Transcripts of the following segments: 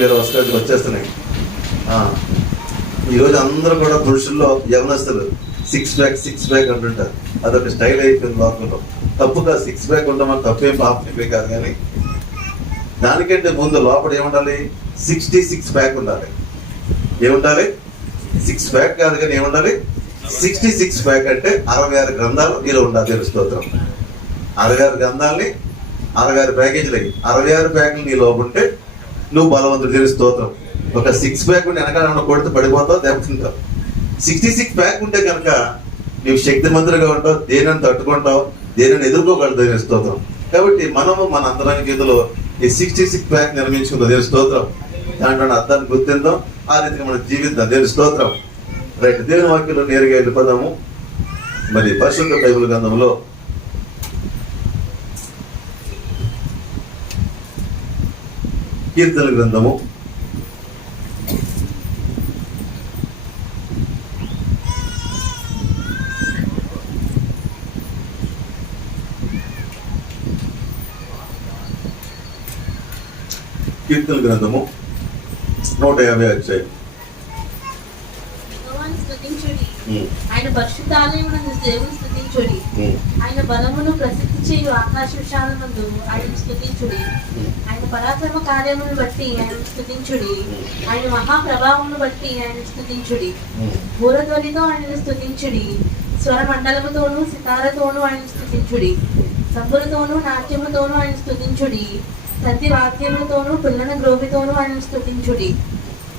వేరే వచ్చేస్తున్నాయి. ఈరోజు అందరూ కూడా పురుషుల్లో యవనస్తులు సిక్స్ ప్యాక్ అంటుంటారు. అదొక స్టైల్ అయిపోయింది లోకంలో. తప్పుగా సిక్స్ ప్యాక్ ఉండమని తప్పేం పాపే కాదు, కానీ దానికంటే ముందు లోపల ఏముండాలి? 66 ప్యాక్ ఉండాలి. ఏముండాలి? 6 ప్యాక్ కాదు కానీ ఏముండాలి? 66 ప్యాక్ అంటే 66 గ్రంథాలు నీలో ఉండాలి. దేవుని స్తోత్రం. 66 గ్రంథాలని 66 ప్యాకేజీలు అయ్యి 66 ప్యాకులు నీ లోపు ఉంటే నువ్వు బలవంతుడు. దేవుని స్తోత్రం. ఒక 6 ప్యాక్ ఉంటే వెనకాల కొడితే పడిపోతావు, దెబ్బతింటావు. 66 ప్యాక్ ఉంటే కనుక నువ్వు శక్తిమంతుడిగా ఉంటావు, దేనిని తట్టుకుంటావు, దేనిని ఎదుర్కోగలదు. దేవుని స్తోత్రం. కాబట్టి మనము మన అంతరంగ గీతలో ఈ 66 ప్యాక్ నిర్మించుకుందాం. దేవుని స్తోత్రం. దాంట్లో అర్థాన్ని గుర్తిందాం, ఆ రీతిగా మనం జీవిద్దాం. దేవుని స్తోత్రం. రైట్, దేవుని వాక్యంలో నేరుగా వెళ్ళిపోదాము. మరి పరిశుద్ధ బైబిల్ గ్రంథంలో కీర్తన గ్రంథము 150 అధ్యాయం. ఆయన పరిశుద్ధ ఆలయమునందు దేవుని స్తుతించుడి. ఆయన బలమును ప్రసిద్ధి చేయు ఆకాశ విశాలమందు ఆయన స్తుతించుడి. ఆయన పరాక్రమ కార్యములను బట్టి ఆయన స్తుతించుడి. ఆయన మహాప్రభావమును బట్టి ఆయన స్తుతించుడి. భూరధ్వనితో ఆయన స్తుతించుడి. స్వర మండలముతోనూ సితారతోనూ ఆయన స్తుతించుడి. సంబులతోనూ నాట్యముతోనూ ఆయన స్తుతించుడి. ప్రతి వాద్యములతోనూ పిల్లన గ్రోవితోనూ ఆయన స్తుతించుడి.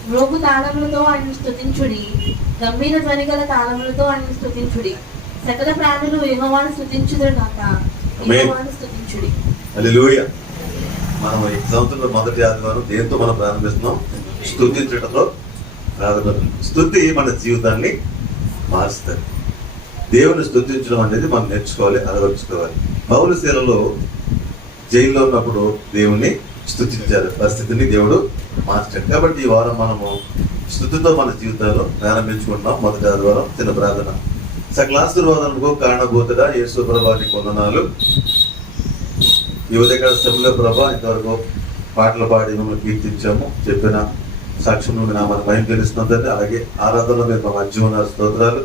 మ్రోగు తాళములతో ఆయన స్తుతించుడి. గంభీర ధ్వని గల తాళములతో ఆయన స్తుతించుడి. సకల ప్రాణులు యెహోవాను స్తుతించుదురుగాక. యెహోవాను స్తుతించుడి. హల్లెలూయా. మనం ఈ సంవత్సరంలో మొదటి ఆదివారం దేంతో మనం ప్రారంభిస్తున్నాం? స్తుతించడంలో ప్రారంభిస్తున్నాం. స్తుతి మన జీవితాన్ని మారుస్తుంది. దేవుని స్తుతించడం అనేది మనం నేర్చుకోవాలి, అలవర్చుకోవాలి. పౌలు శీలలో జైల్లో ఉన్నప్పుడు దేవుణ్ణి స్తుతించారు. పరిస్థితిని దేవుడు మార్చాడు. కాబట్టి ఈ వారం మనము స్తుతితో మన జీవితాల్లో ప్రారంభించుకుంటాం. మొదటి ఆదివారం చిన్న ప్రార్థన. సకల ఆశీర్వాదాలకు కారణభూతుడా యేసు ప్రభా నీకు వందనాలు. ఈ ఉదయకాల సమయంలో ప్రభా ఇంతవరకు పాటలు పాడి మిమ్మల్ని కీర్తించాము. చెప్పిన సాక్ష్యం మీ నామాన్ని భయంకరిస్తుందండి. అలాగే ఆరాధనలో మీరు మా మధ్య ఉన్నారు. స్తోత్రాలు.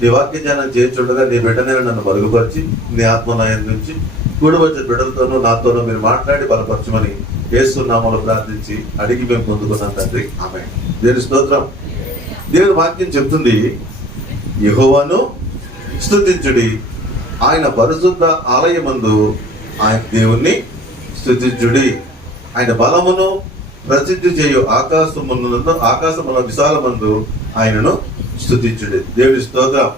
నీ వాక్య జ్ఞానం చేయించుండగా నీ బిడ్డనే నన్ను మరుగుపరిచి నీ ఆత్మనాయం నుంచి కూడి వచ్చిన బిడ్డలతోనూ నాతోనూ మీరు మాట్లాడి బలపరచమని యేసు నామములో ప్రార్థించి అడిగి మేము పొందుకున్నాం తండ్రి. ఆమేన్. దేవుని స్తోత్రం. దేవుని వాక్యం చెప్తుంది, యెహోవాను స్తుతించుడి, ఆయన పరిశుద్ధ ఆలయమందు ఆయన దేవుణ్ణి స్తుతించుడి. ఆయన బలమును ప్రసిద్ధి చేయు ఆకాశముల విశాలమందు ఆయనను స్తుతించుడి. దేవుని స్తోత్రం.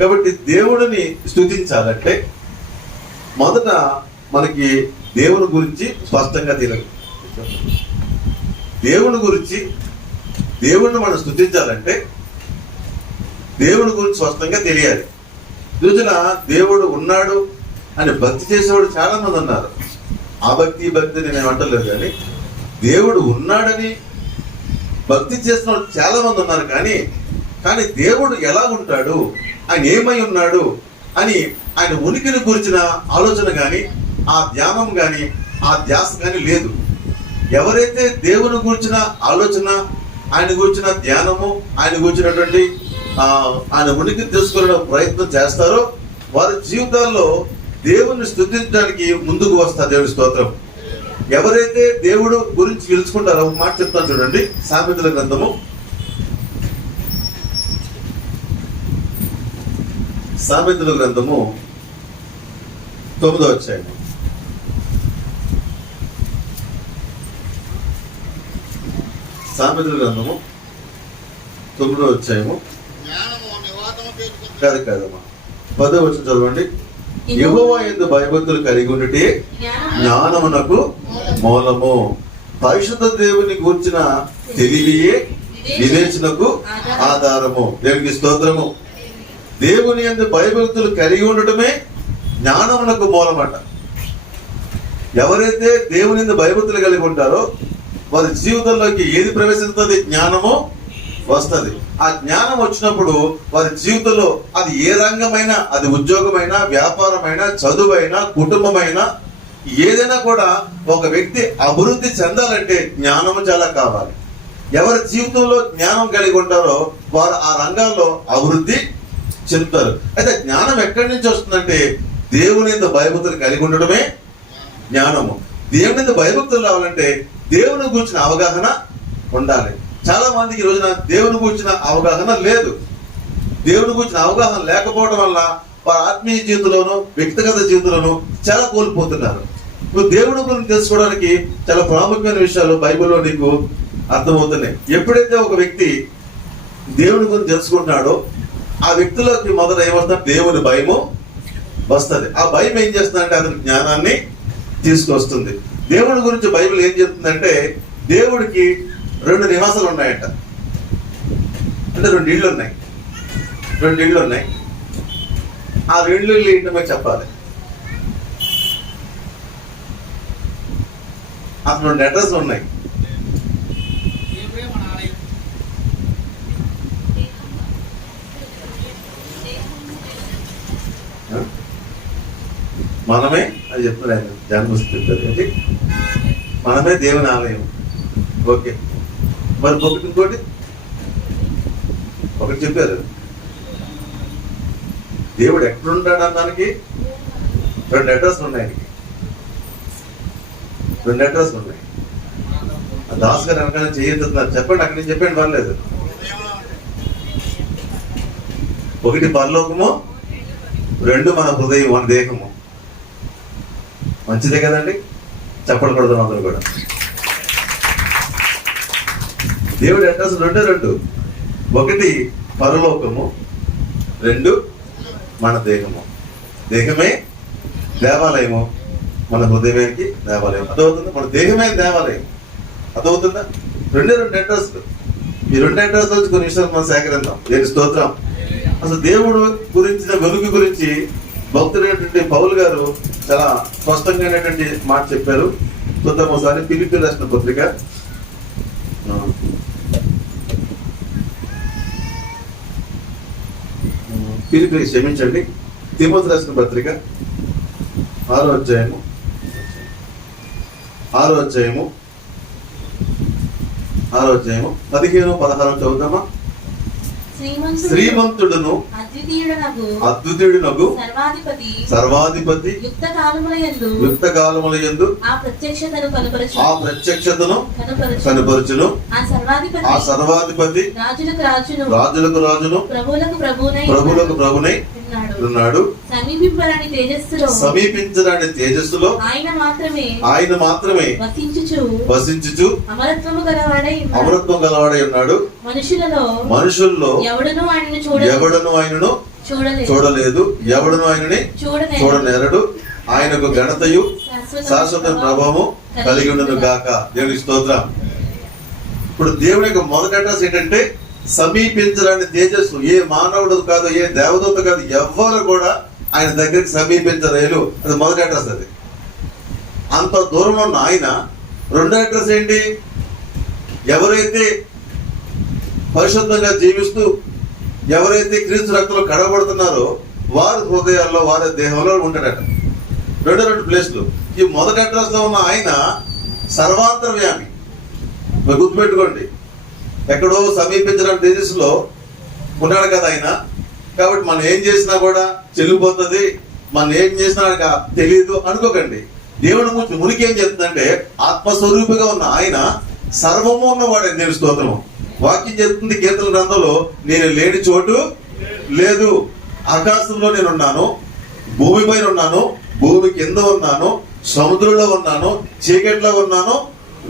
కాబట్టి దేవుడిని స్తుతించాలంటే మొదట మనకి దేవుని గురించి స్పష్టంగా తెలియదు. దేవుడిని మనం స్తుతించాలంటే దేవుడి గురించి స్పష్టంగా తెలియాలి. రోజున దేవుడు ఉన్నాడు అని భక్తి చేసేవాడు చాలా మంది ఉన్నారు. ఆ భక్తి నేను అంటలేదు, కానీ దేవుడు ఉన్నాడని భక్తి చేసిన వాళ్ళు చాలా మంది ఉన్నారు. కానీ దేవుడు ఎలా ఉంటాడు, ఆయన ఏమై ఉన్నాడు అని ఆయన ఉనికిని గురించిన ఆలోచన కానీ ఆ ధ్యానం కానీ ఆ ధ్యాస కానీ లేదు. ఎవరైతే దేవుని గురించిన ఆలోచన, ఆయన గురించిన ధ్యానము, ఆయన గురించినటువంటి ఆయన ఉనికిని తెలుసుకునే ప్రయత్నం చేస్తారో వారి జీవితాల్లో దేవుని స్తుతించడానికి ముందుకు వస్తారు. దేవుని స్తోత్రం. ఎవరైతే దేవుడు గురించి తెలుసుకుంటారో, ఒక మాట చెప్తాను చూడండి. సామెతల గ్రంథము 9వ అధ్యాయం. సామెతల గ్రంథము 9వ అధ్యాయము కాదమ్మా 10వ వచనం చదవండి. యెహోవా యందు భయభక్తులు కలిగి ఉండుటే జ్ఞానమునకు మూలము. పరిశుద్ధ దేవుని గూర్చిన తెలివియే వివేచనకు ఆధారము. దేవునికి స్తోత్రము. దేవుని యందు భయభక్తులు కలిగి ఉండటమే జ్ఞానమునకు మూలమట. ఎవరైతే దేవుని యందు భయభక్తులు కలిగి ఉంటారో వారి జీవితంలోకి ఏది ప్రవేశిస్తుంది? జ్ఞానము వస్తుంది. ఆ జ్ఞానం వచ్చినప్పుడు వారి జీవితంలో అది ఏ రంగమైనా, అది ఉద్యోగమైనా, వ్యాపారమైనా, చదువైనా, కుటుంబమైనా, ఏదైనా కూడా ఒక వ్యక్తి అభివృద్ధి చెందాలంటే జ్ఞానం చాలా కావాలి. ఎవరి జీవితంలో జ్ఞానం కలిగి ఉంటారో వారు ఆ రంగాల్లో అభివృద్ధి చెందుతారు. అయితే జ్ఞానం ఎక్కడి నుంచి వస్తుందంటే దేవుని యందు భయభక్తులు కలిగి ఉండడమే జ్ఞానము. దేవుని యందు భయభక్తులు రావాలంటే దేవుని గురించిన అవగాహన ఉండాలి. చాలా మందికి ఈ రోజున దేవుని గురించిన అవగాహన లేదు. దేవుని గురించిన అవగాహన లేకపోవడం వల్ల వారి ఆత్మీయ జీవితంలోనూ వ్యక్తిగత జీవితంలోనూ చాలా కోల్పోతున్నారు. నువ్వు దేవుని గురించి తెలుసుకోవడానికి చాలా ప్రాముఖ్యమైన విషయాలు బైబిల్లో నీకు అర్థమవుతున్నాయి. ఎప్పుడైతే ఒక వ్యక్తి దేవుని గురించి తెలుసుకుంటున్నాడో ఆ వ్యక్తిలోకి మొదట ఏమవుతుంది? దేవుని భయము వస్తుంది. ఆ భయం ఏం చేస్తుందంటే అతని జ్ఞానాన్ని తీసుకొస్తుంది. దేవుని గురించి బైబిల్ ఏం చెప్తుందంటే దేవుడికి 2 నివాసాలు ఉన్నాయంట. అంటే 2 ఇళ్ళు ఉన్నాయి. 2 ఇళ్ళు ఉన్నాయి. ఆ 2 ఇళ్ళు ఏంటో చెప్పాలి. అతను 2 అడ్రస్లు ఉన్నాయి. మనమే అది చెప్తారు ఆయన జన్మస్థితి చెప్తారు. మనమే దేవుని ఆలయం. ఓకే, మరి ఇంకోటి ఒకటి చెప్పారు. దేవుడు ఎక్కడుంటాడు అన్నానికి 2 అడ్రస్లు ఉన్నాయి. ఆయనకి 2 అడ్రస్లు ఉన్నాయి. దాస్ గారు వెనకాల చేయొద్దున్నారు. చెప్పండి, అక్కడి నుంచి చెప్పండి, పర్లేదు. 1 పరలోకము, 2 మన హృదయం, మన దేహము. మంచిదే కదండి, చెప్పకూడదు అందరూ కూడా. దేవుడి అడ్రస్ 2. 1 పరలోకము, 2 మన దేహము. దేహమే దేవాలయము, మన హృదయానికి దేవాలయం. అదవుతుందా? మన దేహమే దేవాలయం. అదవుతుందా? 2 అడ్రస్లు. ఈ 2 అడ్రస్ నుంచి కొన్ని విషయాలు మనం సేకరిద్దాం. దేని స్తోత్రం. అసలు దేవుడు గురించిన వెలుగు గురించి భక్తుడైనటువంటి పౌలు గారు చాలా స్పష్టంగా మాట చెప్పారు. చూద్దాం ఒకసారి. ఫిలిప్పీయులకు రాసిన పత్రిక, ఫిలిప్పీయులకు క్షమించండి, తిమోతికి రాసిన పత్రిక 6వ అధ్యాయము 15-16 చదువుతామా? శ్రీమంతుడును అద్వితీయుడునగు సర్వాధిపతి యుక్త కాలములయందు ఆ ప్రత్యక్షతను కనపరచును. ఆ సర్వాధిపతి రాజులకు రాజును ప్రభువులకు ప్రభునై ఉన్నాడు. సమీపించరాని తేజస్సులో ఆయన మాత్రమే వసించుచు అమరత్వము గలవాడై ఉన్నాడు. మనుషుల్లో ఎవడును ఆయనను చూడలేదు, ఎవడును ఆయనని చూడనేరడు. ఆయనకు ఘనతయు శాశ్వత ప్రభావము కలిగి ఉండును గాక. దేవుని స్తోత్రం. ఇప్పుడు దేవుని యొక్క మొదటి అడ్రస్ ఏంటంటే సమీపించరాని తేజస్సు. ఏ మానవుడు కాదు, ఏ దేవదూత కాదు, ఎవ్వరు కూడా ఆయన దగ్గరికి సమీపించలేరు. అది మొదటి అడ్రస్. అది అంత దూరంలో ఉన్న ఆయన 2వ అడ్రస్ ఏంటి? ఎవరైతే పరిశుద్ధంగా జీవిస్తూ ఎవరైతే క్రీస్తు రక్తంలో కడగబడుతున్నారో వారి హృదయాల్లో, వారి దేహంలో ఉంటాడట. 2 ప్లేస్లు. ఈ మొదటి అడ్రస్ లో ఉన్న ఆయన సర్వాంతర్యామి. మీరు గుర్తుపెట్టుకోండి, ఎక్కడో సమీపించడం తేజస్సులో ఉన్నాడు కదా ఆయన. కాబట్టి మనం ఏం చేసినా కూడా చెల్లిపోతుంది, మనం ఏం చేసినా తెలియదు అనుకోకండి. దేవుని గురించి మునికి ఏం చెప్తుందంటే ఆత్మస్వరూపిగా ఉన్న ఆయన సర్వము ఉన్నవాడే. దేవుని స్తోత్రము. వాక్యం చెప్తుంది కీర్తన గ్రంథంలో, నేను లేని చోటు లేదు. ఆకాశంలో నేను ఉన్నాను, భూమి పైన ఉన్నాను, భూమి కింద ఉన్నాను, సముద్రంలో ఉన్నాను, చీకట్లో ఉన్నాను,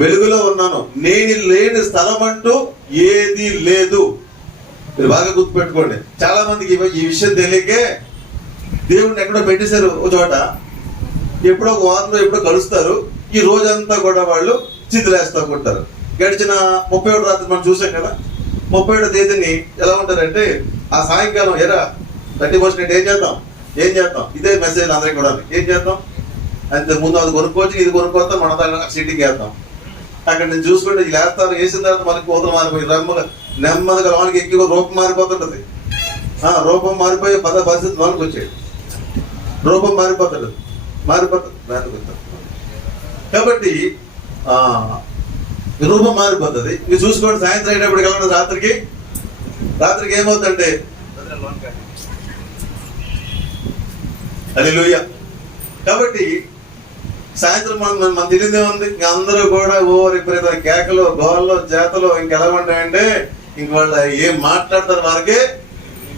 వెలుగులో ఉన్నాను. నేను లేని స్థలం అంటూ ఏది లేదు. మీరు బాగా గుర్తుపెట్టుకోండి. చాలా మందికి ఈ విషయం తెలియకే దేవుడిని ఎక్కడో పెట్టేశారు ఒక చోట. ఎప్పుడో ఒక వారంలో ఎప్పుడో కలుస్తారు. ఈ రోజంతా కూడా వాళ్ళు చింతలేస్తూ ఉంటారు. గడిచిన 31 రాత్రి మనం చూసాం కదా. 31 తేదీని ఎలా ఉంటారంటే ఆ సాయంకాలం 31 ఏం చేద్దాం ఇదే మెసేజ్ అందరికి కూడా. ఏం చేద్దాం అంతే, ముందు అది కొనుక్కోవచ్చు, ఇది కొనుక్కోతాం, మన సిట్టింగ్ వేద్దాం. అక్కడ నేను చూసుకుంటే ఇది వేస్తారు. వేసిన తర్వాత మనకి కూతురు మారిపోయి నెమ్మదిగా లోనికి ఎక్కి రూపం మారిపోతుంటది. రూపం మారిపోయి పరిస్థితి లోనికి వచ్చేది. రూపం మారిపోతుంది. కాబట్టి రూపం మారిపోతుంది. మీరు చూసుకోండి, సాయంత్రం అయినప్పటికి వెళ్ళండి, రాత్రికి ఏమవుతుందంటే హల్లెలూయా. కాబట్టి సాయంత్రం మన తెలియదే ఉంది. ఇంక అందరూ కూడా విపరీత కేకలు, గోళ్ళు, చేతలు ఇంకెలా ఉంటాయంటే ఇంక వాళ్ళు ఏం మాట్లాడతారు వారికే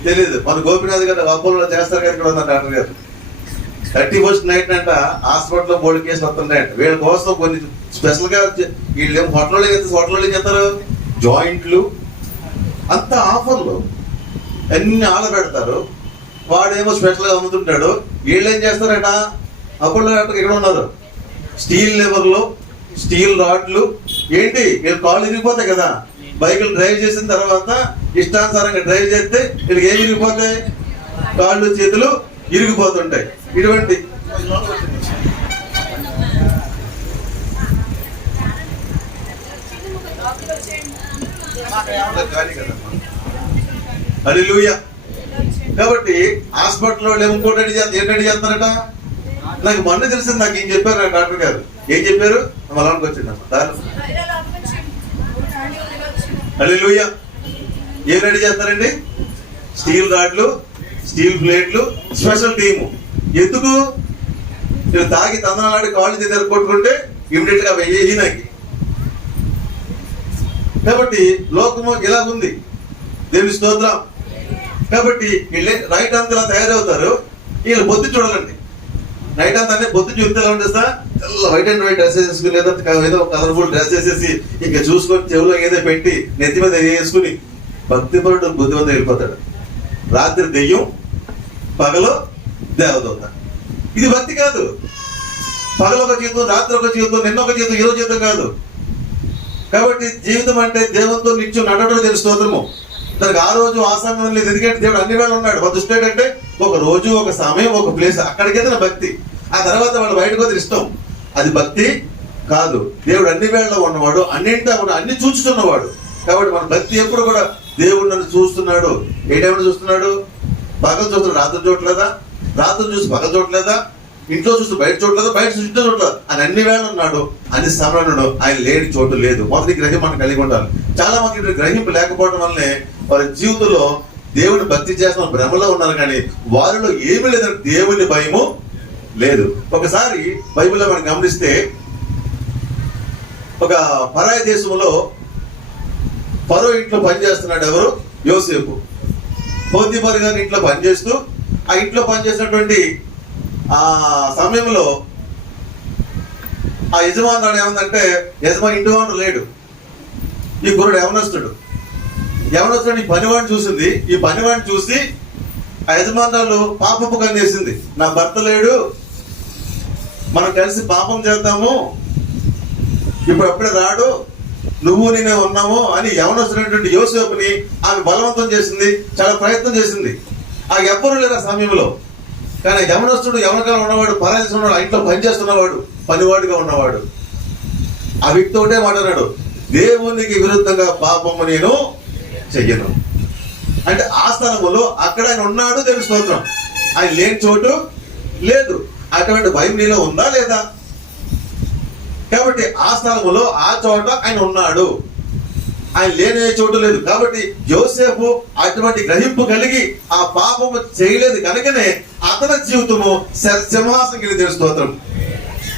తెలియదు. మన గోపినాథ్ గారు అపోలో చేస్తారు కదా, ఇక్కడ ఉన్న డాక్టర్ గారు 31st నైట్ అంట హాస్పిటల్లో బోర్డు కేసులు వస్తున్నాయంట. వీళ్ళ కోసం కొన్ని స్పెషల్ గా వీళ్ళు ఏం హోటల్లో ఏం చేస్తారు, జాయింట్లు అంత ఆఫర్లు అన్ని ఆల పెడతారు. వాడేమో స్పెషల్ గా అమ్ముతుంటాడు. వీళ్ళు ఏం చేస్తారట, అపోలో డాక్టర్ ఇక్కడ ఉన్నారు, స్టీల్ లెవర్లు, స్టీల్ రాడ్లు, ఏంటి వీళ్ళు కాళ్ళు ఇరిగిపోతాయి కదా. బైకులు డ్రైవ్ చేసిన తర్వాత ఇష్టానుసారంగా డ్రైవ్ చేస్తే వీళ్ళకి ఏమి ఇరిగిపోతాయి, కాళ్ళు చేతులు ఇరిగిపోతుంటాయి. ఇటువంటి హల్లెలూయా. కాబట్టి హాస్పిటల్లో ఇంకోటి ఏంటంటే చేస్తారట. నాకు మొన్న తెలిసింది, నాకు ఏం చెప్పారు డాక్టర్ గారు, ఏం చెప్పారు, మలానికి వచ్చిందమ్మా. హల్లెలూయా. ఏం రెడీ చేస్తారండి, స్టీల్ రాడ్లు, స్టీల్ ప్లేట్లు, స్పెషల్ టీము. ఎందుకు, మీరు తాగి తందనాలాడి కాళ్ళు దగ్గర కొట్టుకుంటే ఇమీడియట్ గా ఈయనకి. కాబట్టి లోకము ఇలా ఉంది, దేవుని స్తోత్రం. కాబట్టి వీళ్ళు నైట్ అంతా ఇలా తయారవుతారు. వీళ్ళు బొద్దు చూడాలండి, నైట్ అంతా బొద్దు చూస్తే ఎలా ఉంటుంది sir, white and white dress వేసుకుని లేదా ఏదో కలర్ఫుల్ డ్రెస్ వేసేసి ఇంకా చూసుకొని చెవులో ఏదో పెట్టి నెత్తి మీద వేసుకుని భక్తిపరుడు బుద్ధిమంతుడు వెళ్ళిపోతాడు. రాత్రి దెయ్యం, పగలు దేవదూత. ఇది భక్తి కాదు. పగలు ఒక జీవితం, రాత్రి ఒక జీవితం, నిన్న ఒక జీవితం, ఈరోజు జీవితం కాదు. కాబట్టి జీవితం అంటే దేవునితో నిత్యం నడవడం తెలుసు స్తోత్రము. దానికి ఆ రోజు ఆ సమయం లేదు, ఎందుకంటే దేవుడు అన్ని వేళ ఉన్నాడు. మన దృష్టి ఏంటంటే ఒక రోజు, ఒక సమయం, ఒక ప్లేస్, అక్కడికైతే భక్తి. ఆ తర్వాత వాళ్ళు బయటకు వదిలి ఇష్టం, అది భక్తి కాదు. దేవుడు అన్ని వేళలో ఉన్నవాడు, అన్నింటా కూడా అన్ని చూస్తున్నవాడు. కాబట్టి మన భక్తి ఎప్పుడు కూడా దేవుడు నన్ను చూస్తున్నాడు. ఏ టైంలో చూస్తున్నాడు, పగలు చూస్తున్నాడు, రాత్రి చూడలేదా, రాత్రి చూసి పగలు చూడలేదా, ఇంట్లో చూసి బయట చూడలేదు, బయట చూసి ఇంట్లో చూడలేదు, ఆయన అన్ని వేళ ఉన్నాడు, అన్ని సమయంలో ఆయన లేని చోటు లేదు. మొదటి గ్రహం మనం కలిగి ఉండాలి. చాలా మంది గ్రహింపు లేకపోవడం వల్లనే వారి జీవితంలో దేవుని భక్తి చేస్తున్న భ్రమలో ఉన్నారు, కానీ వారిలో ఏమీ లేదంటే దేవుని భయము లేదు. ఒకసారి బైబిల్లో మనం గమనిస్తే, ఒక పరాయి దేశంలో ఫరో ఇంట్లో పనిచేస్తున్నాడు ఎవరు, యోసేపు. పోతీఫర్ గారి ఇంట్లో పనిచేస్తూ, ఆ ఇంట్లో పనిచేసినటువంటి ఆ సమయంలో ఆ యజమానుడు ఏమందంటే, యజమాని ఇంటి వాడు లేడు, ఈ గురుడు యవనస్తుడు ఈ పనివాడిని చూసింది. ఈ పనివాడిని చూసి ఆ యజమానురాలు పాపపు కన్నేసింది, నా భర్త లేడు, మనం కలిసి పాపం చేద్దాము, ఇప్పుడు ఎప్పుడే రాడు, నువ్వు నేనే ఉన్నాము అని యవనస్తున్నటువంటి యోసేపుని ఆమె బలవంతం చేసింది, చాలా ప్రయత్నం చేసింది. ఆ ఎవ్వరూ లేరు ఆ సమయంలో. కానీ యవనస్తుడు, యవనకాలం ఉన్నవాడు, పరాయసం ఉన్నాడు, ఆ ఇంట్లో పనిచేస్తున్నవాడు, పనివాడిగా ఉన్నవాడు, ఆ వ్యక్తి ఒకటే మాట్లాడాడు, దేవునికి విరుద్ధంగా పాపము నేను చెయ్యను. అంటే ఆ స్థలములో అక్కడ ఆయన ఉన్నాడు, దేవుని స్తోత్రం. ఆయన లేని చోటు లేదు. అటువంటి భయం నీలో ఉందా లేదా? కాబట్టి ఆ స్థలములో ఆ చోట ఆయన ఉన్నాడు, ఆయన లేని చోటు లేదు. కాబట్టి యోసేపు అటువంటి గ్రహింపు కలిగి ఆ పాపము చేయలేదు కనుకనే అతని జీవితము సింహాసనం వెళ్ళి దేవుని స్తోత్రం.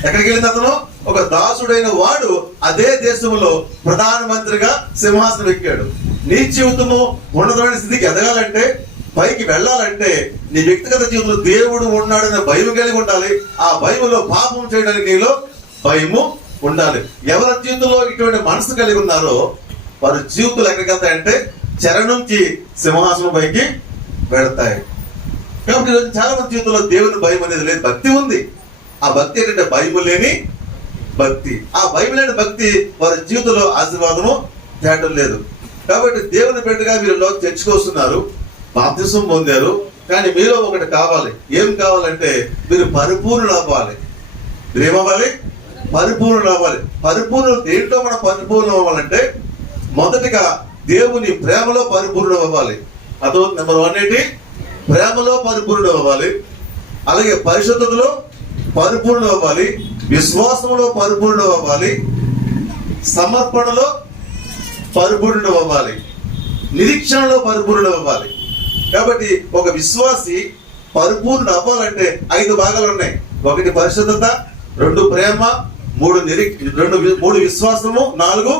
ఎక్కడికి వెళ్ళింది అతను? ఒక దాసుడైన వాడు అదే దేశంలో ప్రధానమంత్రిగా సింహాసనం ఎక్కాడు. నీ జీవితము ఉన్నతమైన స్థితికి ఎదగాలంటే, పైకి వెళ్ళాలంటే, నీ వ్యక్తిగత జీవితంలో దేవుడు ఉన్నాడనే భయం కలిగి ఉండాలి. ఆ భయములో పాపం చేయడానికి నీలో భయము ఉండాలి. ఎవరి జీవితంలో ఇటువంటి మనసు కలిగి ఉన్నారో వారి జీవితాలు ఎక్కడికి వెళ్తాయంటే చెర నుంచి సింహాసనం పైకి వెళతాయి. కాబట్టి ఈరోజు చాలా మంది జీవితంలో దేవుని భయం అనేది లేదు, భక్తి ఉంది. ఆ భక్తి ఏంటంటే భయము లేని భక్తి. ఆ భయం లేని భక్తి వారి జీవితంలో ఆశీర్వాదము తేటం లేదు. కాబట్టి దేవుని బిడ్డగా మీరు చర్చకొస్తున్నారు, బాప్తిసం పొందారు, కానీ మీలో ఒకటి కావాలి. ఏం కావాలంటే మీరు పరిపూర్ణులు అవ్వాలి. మీరు ఏమవ్వాలి? పరిపూర్ణులు అవ్వాలి. పరిపూర్ణులు దేంట్లో మనం పరిపూర్ణం అవ్వాలంటే, మొదటిగా దేవుని ప్రేమలో పరిపూర్ణం అవ్వాలి. అదో నెంబర్ 1 ఏంటి? ప్రేమలో పరిపూర్ణం అవ్వాలి. అలాగే పరిశుద్ధతలో పరిపూర్ణం అవ్వాలి. విశ్వాసంలో పరిపూర్ణ అవ్వాలి, సమర్పణలో పరిపూర్ణ అవ్వాలి, నిరీక్షణలో పరిపూర్ణ అవ్వాలి. కాబట్టి ఒక విశ్వాసి పరిపూర్ణ అవ్వాలంటే 5 భాగాలు ఉన్నాయి. 1 పరిశుద్ధత, 2 ప్రేమ, 3 విశ్వాసము, 4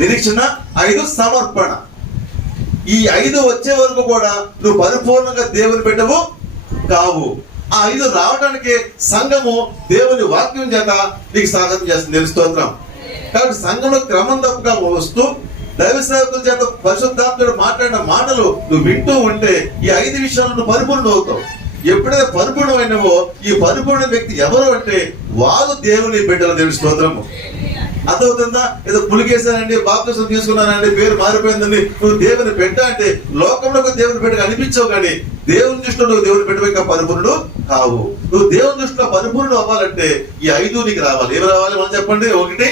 నిరీక్షణ, 5 సమర్పణ. ఈ 5 వచ్చే వరకు కూడా నువ్వు పరిపూర్ణంగా దేవుని బిడ్డవు కావు. ఆ 5 రావడానికి సంఘము దేవుని వాక్యం చేత నీకు స్వాగతం చేస్తుంది. స్తోత్రం. కాబట్టి సంఘంలో క్రమం తప్పుగా వస్తూ దైవ సేవకుల చేత పరిశుద్ధాత్ముడు మాట్లాడిన మాటలు నువ్వు వింటూ ఉంటే ఈ 5 విషయాలు నువ్వు పరిపూర్ణ అవుతావు. ఎప్పుడైతే పరిపూర్ణమైనవో ఈ పరిపూర్ణ వ్యక్తి ఎవరు అంటే వారు దేవుని బిడ్డలు. దేవుని స్తోత్రము. అర్థమవుతుందా? ఏదో పులిగేశానండి, బాప్తిసం తీసుకున్నానండి, పేరు మారిపోయిందండి, నువ్వు దేవుని బిడ్డ అంటే లోకంలో దేవుని బిడ్డగా అనిపించవు, కానీ దేవుని దృష్టిలో నువ్వు దేవుని బిడ్డ పరిపూర్ణుడు కావు. నువ్వు దేవుని దృష్టిలో పరిపూర్ణుడు అవ్వాలంటే ఈ 5 నీకు రావాలి. ఏమి రావాలి మనం చెప్పండి? 1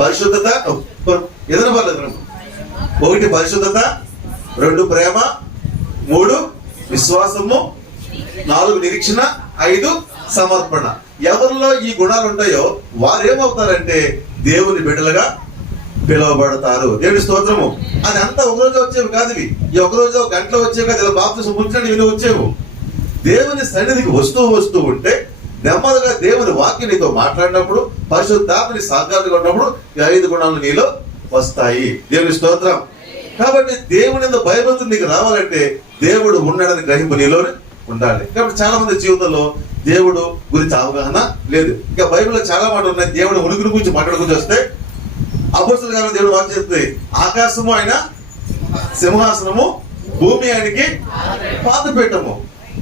పరిశుద్ధత, ఏదైనా పర్లేదు. 1 పరిశుద్ధత, 2 ప్రేమ, 3 విశ్వాసము, 4 నిరీక్షణ, 5 సమర్పణ. ఎవరిలో ఈ గుణాలు ఉంటాయో వారు ఏమవుతారంటే దేవుని బిడ్డలుగా పిలువబడతారు. దేవుని స్తోత్రము. అది అంతా ఒకరోజు వచ్చేవి కాదు. ఇవి ఈ ఒకరోజు గంటలో వచ్చేవి కాదు. ఇలా బాప్తిసం ముంచండి విని వచ్చేవు. దేవుని సన్నిధికి వస్తూ ఉంటే నెమ్మదిగా దేవుని వాక్యం నీతో మాట్లాడినప్పుడు, పరిశుద్ధాత్మని సాక్షాత్గా ఉన్నప్పుడు ఈ 5 గుణాలు నీలో వస్తాయి. దేవుని స్తోత్రం. కాబట్టి దేవుని యందు భయభక్తులు నీకు రావాలంటే దేవుడు ఉన్నాడని గ్రహింపు నీలో ఉండాలి. కాబట్టి చాలా మంది జీవితంలో దేవుడు గురించి అవగాహన లేదు. ఇంకా బైబిల్లో చాలా మాటలు ఉన్నాయి. దేవుడు ఉనికిని గురించి మాట్లాడుకుంటూ వస్తే అపొస్తలుల కాలంలో దేవుడు వాక్యం చెప్తుంది, ఆకాశము ఆయన సింహాసనము, భూమి ఆయనకి పాదపీఠము.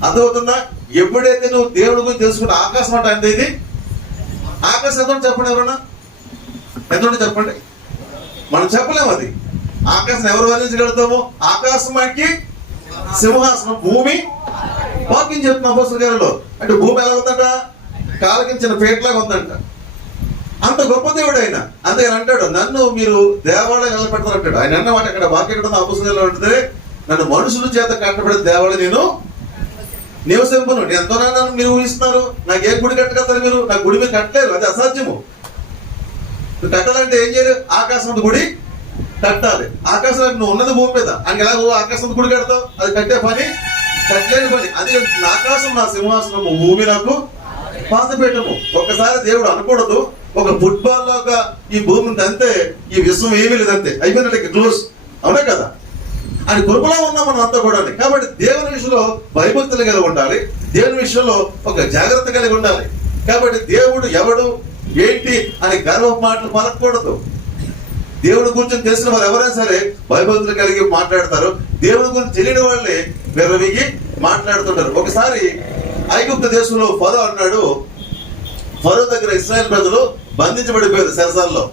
అర్థమవుతుందా? ఎప్పుడైతే నువ్వు దేవుడి గురించి తెలుసుకుంటే ఆకాశం అంటే అంటే ఇది ఆకాశం ఎంత చెప్పండి, ఎవరన్నా ఎంత చెప్పండి. మనం చెప్పలేము. అది ఆకాశం ఎవరు వర్ణించగలుగుతాము? ఆకాశం ఆయనకి సింహాసనం, భూమి వాక్యం చెప్తున్నా అపొస్తలుల గారిలో. అంటే భూమి ఎలా ఉందంట? కాలకి చిన్న పేటలాగా ఉందంట. అంత గొప్ప దేవుడు ఆయన. అందుకని అంటాడు, నన్ను మీరు దేవాలయం నిలబెడతారు అంటాడు. ఆయన అన్నమాట అక్కడ వాక్యం ఎక్కడ అపొస్తలుల గారిలో ఉంటుంది, నన్ను మనుషుల చేత కట్టబడే దేవాలయం నేను నివసింపను. ఎంతో నన్ను మీరు ఊహిస్తున్నారు, నాకు ఏ గుడి కట్టగలుగుతారు మీరు? నాకు గుడి మీరు కట్టలేరు, అది అసాధ్యము. కట్టాలంటే ఏం చేయాలి? ఆకాశం గుడి కట్టాలి. ఆకాశం నువ్వు ఉన్నది భూమి మీద, అని ఎలా ఆకాశం గుడి కడతావు? అది కట్టే పని కట్టలేని పని. అది ఆకాశం నా సింహాసనము, భూమి నాకు పాదపీఠము. ఒక్కసారి దేవుడు అనకూడదు, ఒక ఫుట్బాల్ లాగా ఈ భూమిని తంతే ఈ విశ్వం ఏమీ లేదంతే, అయిపోయినట్టు క్లోజ్. అవునా కదా? అని కృపలో ఉన్నాం మనం అంతా కూడా. కాబట్టి దేవుని విషయంలో భయభక్తులు కలిగి ఉండాలి. దేవుని విషయంలో ఒక జాగ్రత్త కలిగి ఉండాలి. కాబట్టి దేవుడు ఎవడు ఏంటి అని గర్వ మాటలు పలకూడదు. దేవుడి గురించి తెలిసిన వారు ఎవరైనా సరే భయభక్తులు కలిగి మాట్లాడతారు. దేవుడి గురించి తెలియని వాళ్ళే విర్రవిగి మాట్లాడుతుంటారు. ఒకసారి ఐగుప్తు దేశంలో ఫరో అన్నాడు, ఫరో దగ్గర ఇశ్రాయేల్ ప్రజలు బంధించబడిపోయారు చెరసాలలో.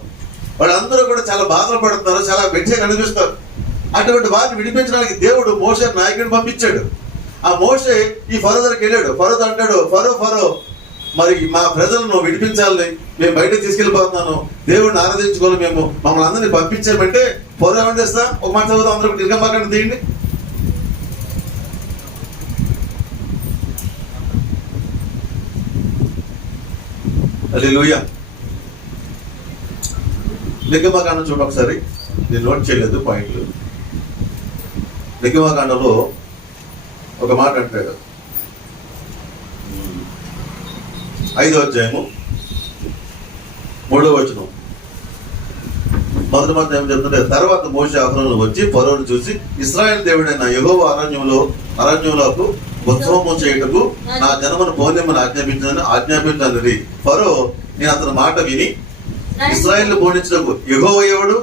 వాళ్ళందరూ కూడా చాలా బాధలు పడుతున్నారు, చాలా వెంటనే కనిపిస్తారు. అటువంటి వారిని విడిపించడానికి దేవుడు మోషే నాయకుడిని పంపించాడు. ఆ మోషే ఈ ఫరో దగ్గరికి వెళ్ళాడు. ఫరోతో అంటాడు, ఫరో మరి మా ప్రజలను విడిపించాలని మేము బయటకు తీసుకెళ్ళిపోతున్నాను, దేవుడిని ఆరాధించుకోవాలి, మేము మమ్మల్ని అందరినీ పంపించామంటే ఫరో ఏమని చేస్తా? ఒక మాట చదువుతాం, అందరూ నిర్గమాకాండం తీయండి. హల్లెలూయా. నిర్గమాకాండం చూడండి ఒకసారి. నేను నోట్ చేయలేదు పాయింట్లు. నిర్గమాకాండంలో ఒక మాట అంటాడు, 5వ అధ్యాయము 3వ వచనం. మొదటి మాట ఏమి చెప్తుంటే, తర్వాత మోషే అహరోను వచ్చి ఫరోను చూసి, ఇశ్రాయేలు దేవుడైన యెహోవా అరణ్యములకు ఉత్సవము చేయుటకు నా జనమును పోనిమ్మని ఆజ్ఞాపించాలని. ఫరో నేను అతని మాట విని ఇశ్రాయేలు పోనించటకు యెహోవా ఎవడు?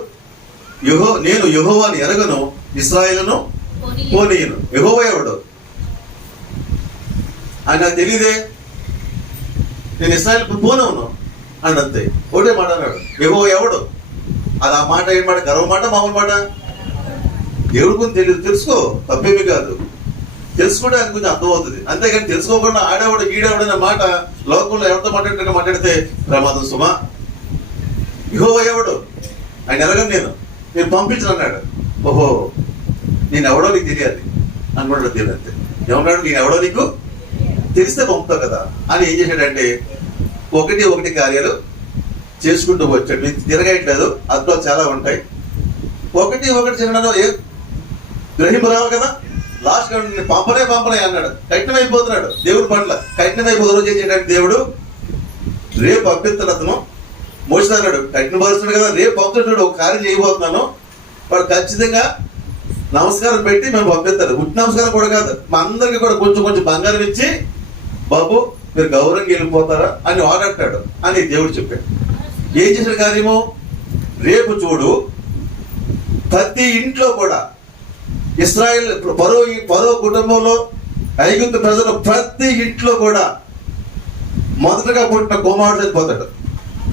నేను యెహోవాని ఎరగను, ఇశ్రాయేలును పోనీయను. యెహోవా ఎవడు? ఆయన నాకు తెలియదే, నేను ఇశ్రాయేల్ పోనవును అని అంతే. ఒకటే మాట అన్నాడు, యెహోవా ఎవడు? అది ఆ మాట ఏం మాట? గర్వ మాట, మామూలు మాట? దేవుడి గురించి తెలియదు, తెలుసుకో, తప్పేమీ కాదు. తెలుసుకుంటే ఆయన కొంచెం అర్థమవుతుంది. అంతేగాని తెలుసుకోకుండా ఆడేవాడు గీడేవాడనే మాట లోకంలో ఎవరితో మాట్లాడితే ప్రమాదం సుమా. యెహోవా ఎవడు? ఆయన ఎరగను, నేను పంపించను అన్నాడు. ఓహో, నేను ఎవడో నీకు తెలియాలి అనుకున్నాడు దేవుడు. అంతే. ఏమన్నాడు? నేను ఎవడో నీకు తెలిస్తే పంపుతావు కదా అని. ఏం చేశాడంటే ఒకటి ఒకటి కార్యాలు చేసుకుంటూ వచ్చాడు. మీకు తిరగట్లేదు, అద్భుతాలు చాలా ఉంటాయి. ఒకటి ఒకటి చిన్న ఏ గ్రహింపు రావాలి కదా. లాస్ట్ పంపనే అన్నాడు. కఠినమైపోతున్నాడు దేవుడి పట్ల. కఠినమైపోతున్న రోజు ఏం చేయడానికి దేవుడు రేపు పంపిస్తాడు. అతను మోసే అన్నాడు, కఠినపరుస్తున్నాడు కదా, రేపు పంపుతున్నాడు, ఒక కార్యం చేయబోతున్నాను. వాడు ఖచ్చితంగా నమస్కారం పెట్టి మేము పంపిస్తారు. ఉట్టి నమస్కారం కూడా కాదు, మా అందరికి కూడా కొంచెం కొంచెం బంగారం ఇచ్చి బాబు మీరు గౌరవంగా వెళ్ళిపోతారా అని వాడంటాడు అని దేవుడు చెప్పాడు. ఏం చేసిన కార్యము? రేపు చూడు, ప్రతి ఇంట్లో కూడా ఇశ్రాయేల్ పరో కుటుంబంలో ఐగుప్తు ప్రజలు ప్రతి ఇంట్లో కూడా మొదటగా పుట్టిన కుమారుడు చనిపోతాడు.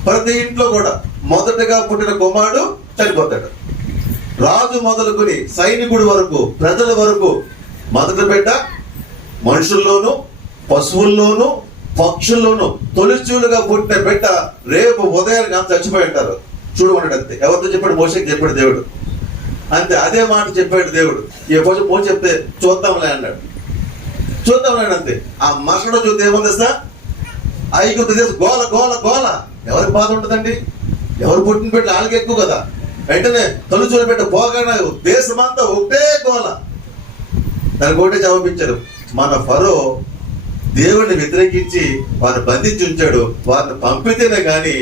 ప్రతి ఇంట్లో కూడా మొదటగా పుట్టిన కుమారుడు చనిపోతాడు. రాజు మొదలుకొని సైనికుడి వరకు, ప్రజల వరకు మొదట బిడ్డ మనుషుల్లోనూ పశువుల్లోనూ పక్షుల్లోనూ తొలిచూలుగా పుట్టిన బిడ్డ రేపు ఉదయానికి అంత చచ్చిపోయి ఉంటారు. చూడమన్నాడు అంతే. ఎవరితో చెప్పాడు? మోషేకి చెప్పాడు దేవుడు. అంతే, అదే మాట చెప్పాడు దేవుడు. ఏ మోస చెప్తే చూద్దాంలే అన్నాడు. చూద్దాంలే అంతే. ఆ మరుసటి చూస్తే ఏముందిస్తా ఐగుప్తు దేశం గోల గోల గోల. ఎవరికి బాధ ఉంటుందండి? ఎవరు పుట్టిన బిడ్డ వాళ్ళకి ఎక్కువ కదా. వెంటనే తొలిచూలు బిడ్డ పోగానే దేశమంతా ఒకటే గోల. దానికి ఒకటే జవాబిచ్చారు, మన ఫరో దేవుడిని వ్యతిరేకించి వారిని బంధించి ఉంచాడు, వారిని పంపితేనే కానీ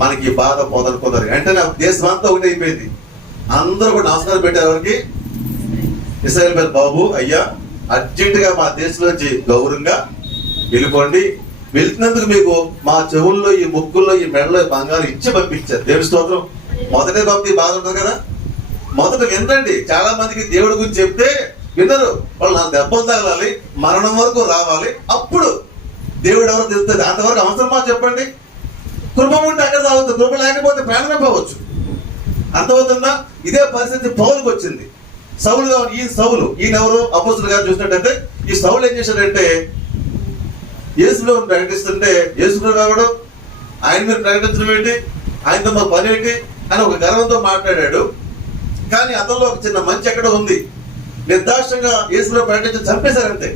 మనకి బాధ పోదనుకున్నారు. వెంటనే దేశం అంతా ఒకటి అయిపోయింది. అందరూ కూడా నమస్కారం పెట్టారు. ఎవరికి? ఇశ్రాయేలు మీద, బాబు అయ్యా అర్జెంటుగా మా దేశంలోంచి గౌరవంగా వెళ్ళిపోండి. వెళ్తున్నందుకు మీకు మా చెవుల్లో ఈ ముక్కుల్లో ఈ మెడలో బంగారం ఇచ్చి పంపించారు. దేవుడి స్తోత్రం. మొదటే పంపి బాధ ఉంటుంది కదా. మొదట వినండి. చాలా మందికి దేవుడి గురించి చెప్తే వినరు. వాళ్ళు నాకు దెబ్బలు తగలాలి, మరణం వరకు రావాలి, అప్పుడు దేవుడు ఎవరో తెలుస్తుంది. అంతవరకు అవసరమా చెప్పండి? కృప ఉంటే అక్కడ రావద్దు, కృప లేకపోతే ప్రాణమే పోవచ్చు. అర్థమవుతుందా? ఇదే పరిస్థితి పౌలుకు వచ్చింది. సౌలుగా ఈయన ఎవరు? అపోస్తులు గారు చూసినట్టయితే ఈ సౌలు ఏం చేశాడంటే యేసులో ప్రకటిస్తుంటే యేసులో రావడం, ఆయన మీరు ప్రకటించడం ఏంటి, ఆయనతో మా పని ఏంటి అని ఒక గర్వంతో మాట్లాడాడు. కానీ అతనిలో ఒక చిన్న మంచి ఎక్కడ ఉంది. నిర్దాక్షంగా యేసులో ప్రకటించి చంపేశారంతే.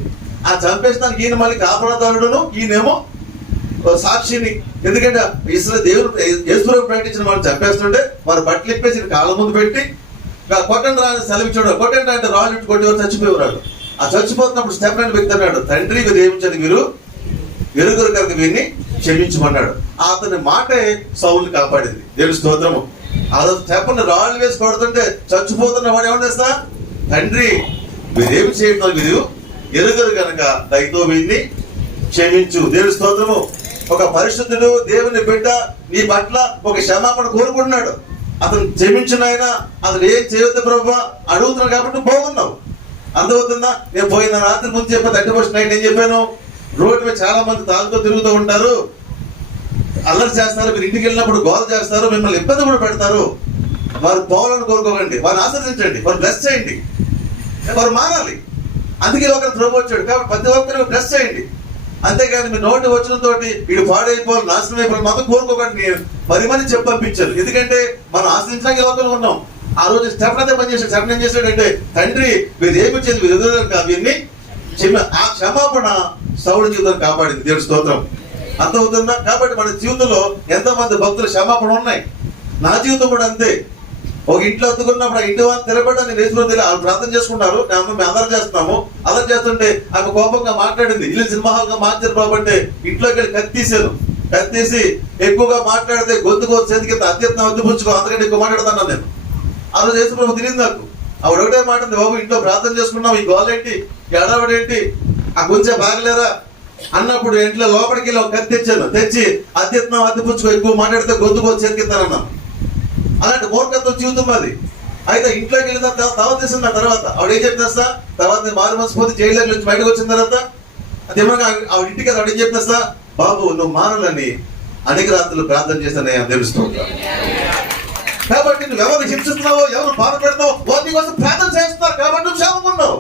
ఆ చంపేసినానికి ఈయన మళ్ళీ కాపలాదారుడును, ఈయనేమో సాక్షిని. ఎందుకంటే దేవుడు యేసులో ప్రకటించిన వాళ్ళు చంపేస్తుంటే వారు బట్టలు ఇప్పేసి కాళ్ళ ముందు పెట్టి కొట్టండి రాని సెలవిచ్చాడు. కొట్టండి అంటే రాజు కొట్టేవారు చచ్చిపోయేవాడు. ఆ చచ్చిపోతున్నప్పుడు స్టెఫెన్ వ్యక్తి అన్నాడు, తండ్రి వీరు ఏమించండి, వీరు ఎరుగురు కనుక వీరిని క్షమించమన్నాడు. అతని మాటే సౌలుని కాపాడింది. దేవుడి స్తోత్రము. ఆ రోజు స్టెఫెన్ రాళ్ళు వేసి కొడుతుంటే చచ్చిపోతున్న వాడు ఏమని చేస్తా, తండ్రి వీరేమి చేయడం, వీరు ఎరుగురు కనుక దయతో వీరిని క్షమించు. దేవుడి స్తోత్రము. ఒక పరిశుద్ధుడు దేవుని బిడ్డ నీ పట్ల ఒక క్షమాపణ కోరుకుంటున్నాడు. అతను క్షమించిన ఆయన అతను ఏం చేయొద్దు ప్రభు అడుగుతున్నాడు కాబట్టి బాగున్నావు. అర్థమవుతుందా? నేను పోయిన రాత్రి ముందు చెప్పాను, 31st నైట్ ఏం చెప్పాను, రోడ్డు మీద చాలా మంది తాగుతూ తిరుగుతూ ఉంటారు, అల్లరి చేస్తారు, మీరు ఇంటికి వెళ్ళినప్పుడు గోల చేస్తారు, మిమ్మల్ని ఇబ్బంది కూడా పెడతారు. వారు పోవాలని కోరుకోకండి, వారిని ఆశీర్వదించండి, వారు బ్లెస్ చేయండి, వారు మారాలి. అందుకే ఒకరు ప్రభు వచ్చాడు కాబట్టి ప్రతి ఒక్కరు బ్లెస్ చేయండి. అంతేగాని మీ నోటి వచ్చినతో వీడు పాడైపోవాలి, నాశనం అయిపోవాలి మాత్రం కోరుకోకండి. మరి చెప్పి పంపించారు. ఎందుకంటే మనం ఆశ్రయించడానికి లోపల ఉన్నాం. ఆ రోజు స్టెఫెన్ అదే పని చేశాడు. స్టెఫెన్ ఏం చేశాడంటే, తండ్రి మీరు ఏమి చేసి మీరు ఎదురు వీరిని ఆ క్షమాపణ సౌలు జీవితాన్ని కాపాడింది. దేవుడి స్తోత్రం. అర్థమవుతుందా? కాబట్టి మన జీవితంలో ఎంతమంది భక్తులు క్షమాపణ ఉన్నాయి. నా జీవితం కూడా అంతే. ఒక ఇంట్లో అత్తుకున్నప్పుడు ఆ ఇంటి వాళ్ళు తిరగబడ్డా నేను వేసుకుని వాళ్ళు ప్రార్థన చేసుకుంటారు, మేము అందరం చేస్తున్నాము. అలా చేస్తుంటే ఆమె కోపంగా మాట్లాడింది, ఇల్లు సినిమా హాల్గా మార్చారు బాబు అంటే ఇంట్లోకి వెళ్ళి కత్తీసాను. కత్తీసి ఎక్కువగా మాట్లాడితే గొంతుకో చేతికి అత్యంత అద్దుపుచ్చుకో, అంతకంటే ఎక్కువ మాట్లాడుతున్నాను నేను. ఆ రోజు యేసు ప్రభు తెలియదు నాకు. ఆవిడ ఒకటే మాట ఉంది, బాబు ఇంట్లో ప్రార్థన చేసుకున్నాం, ఈ గోలేంటి, ఈ అడవడేంటి, ఆ గుంచె బాగలేదా అన్నప్పుడు ఇంట్లో లోపలికి వెళ్ళి ఒక కత్తి తెచ్చాను. తెచ్చి అత్యంతం అద్దుపుచ్చుకో, ఎక్కువ మాట్లాడితే గొంతుకో చేతికిస్తానన్నాను. అలాంటి మూర్ఖత్వం జీవితం అది. అయితే ఇంట్లోకి వెళ్ళిన తర్వాత తీసిన తర్వాత ఆవిడ ఏం చెప్పినేస్తా, తర్వాత మారు మనసు జైల్లో నుంచి బయటకు వచ్చిన తర్వాత అదేమన్నా ఆవిడ ఇంటికి ఆవిడ ఏం చెప్పినేస్తా, బాబు నువ్వు మారాలని అనేక రాత్రులు ప్రార్థన చేశానని తెలుస్తూ ఉంటావు. కాబట్టి నువ్వు ఎవరు హింసిస్తున్నావో, ఎవరు బాధ పెడతావో వారి నీ కోసం ప్రార్థన చేస్తున్నారు కాబట్టి నువ్వు క్షేమంగా ఉన్నావు.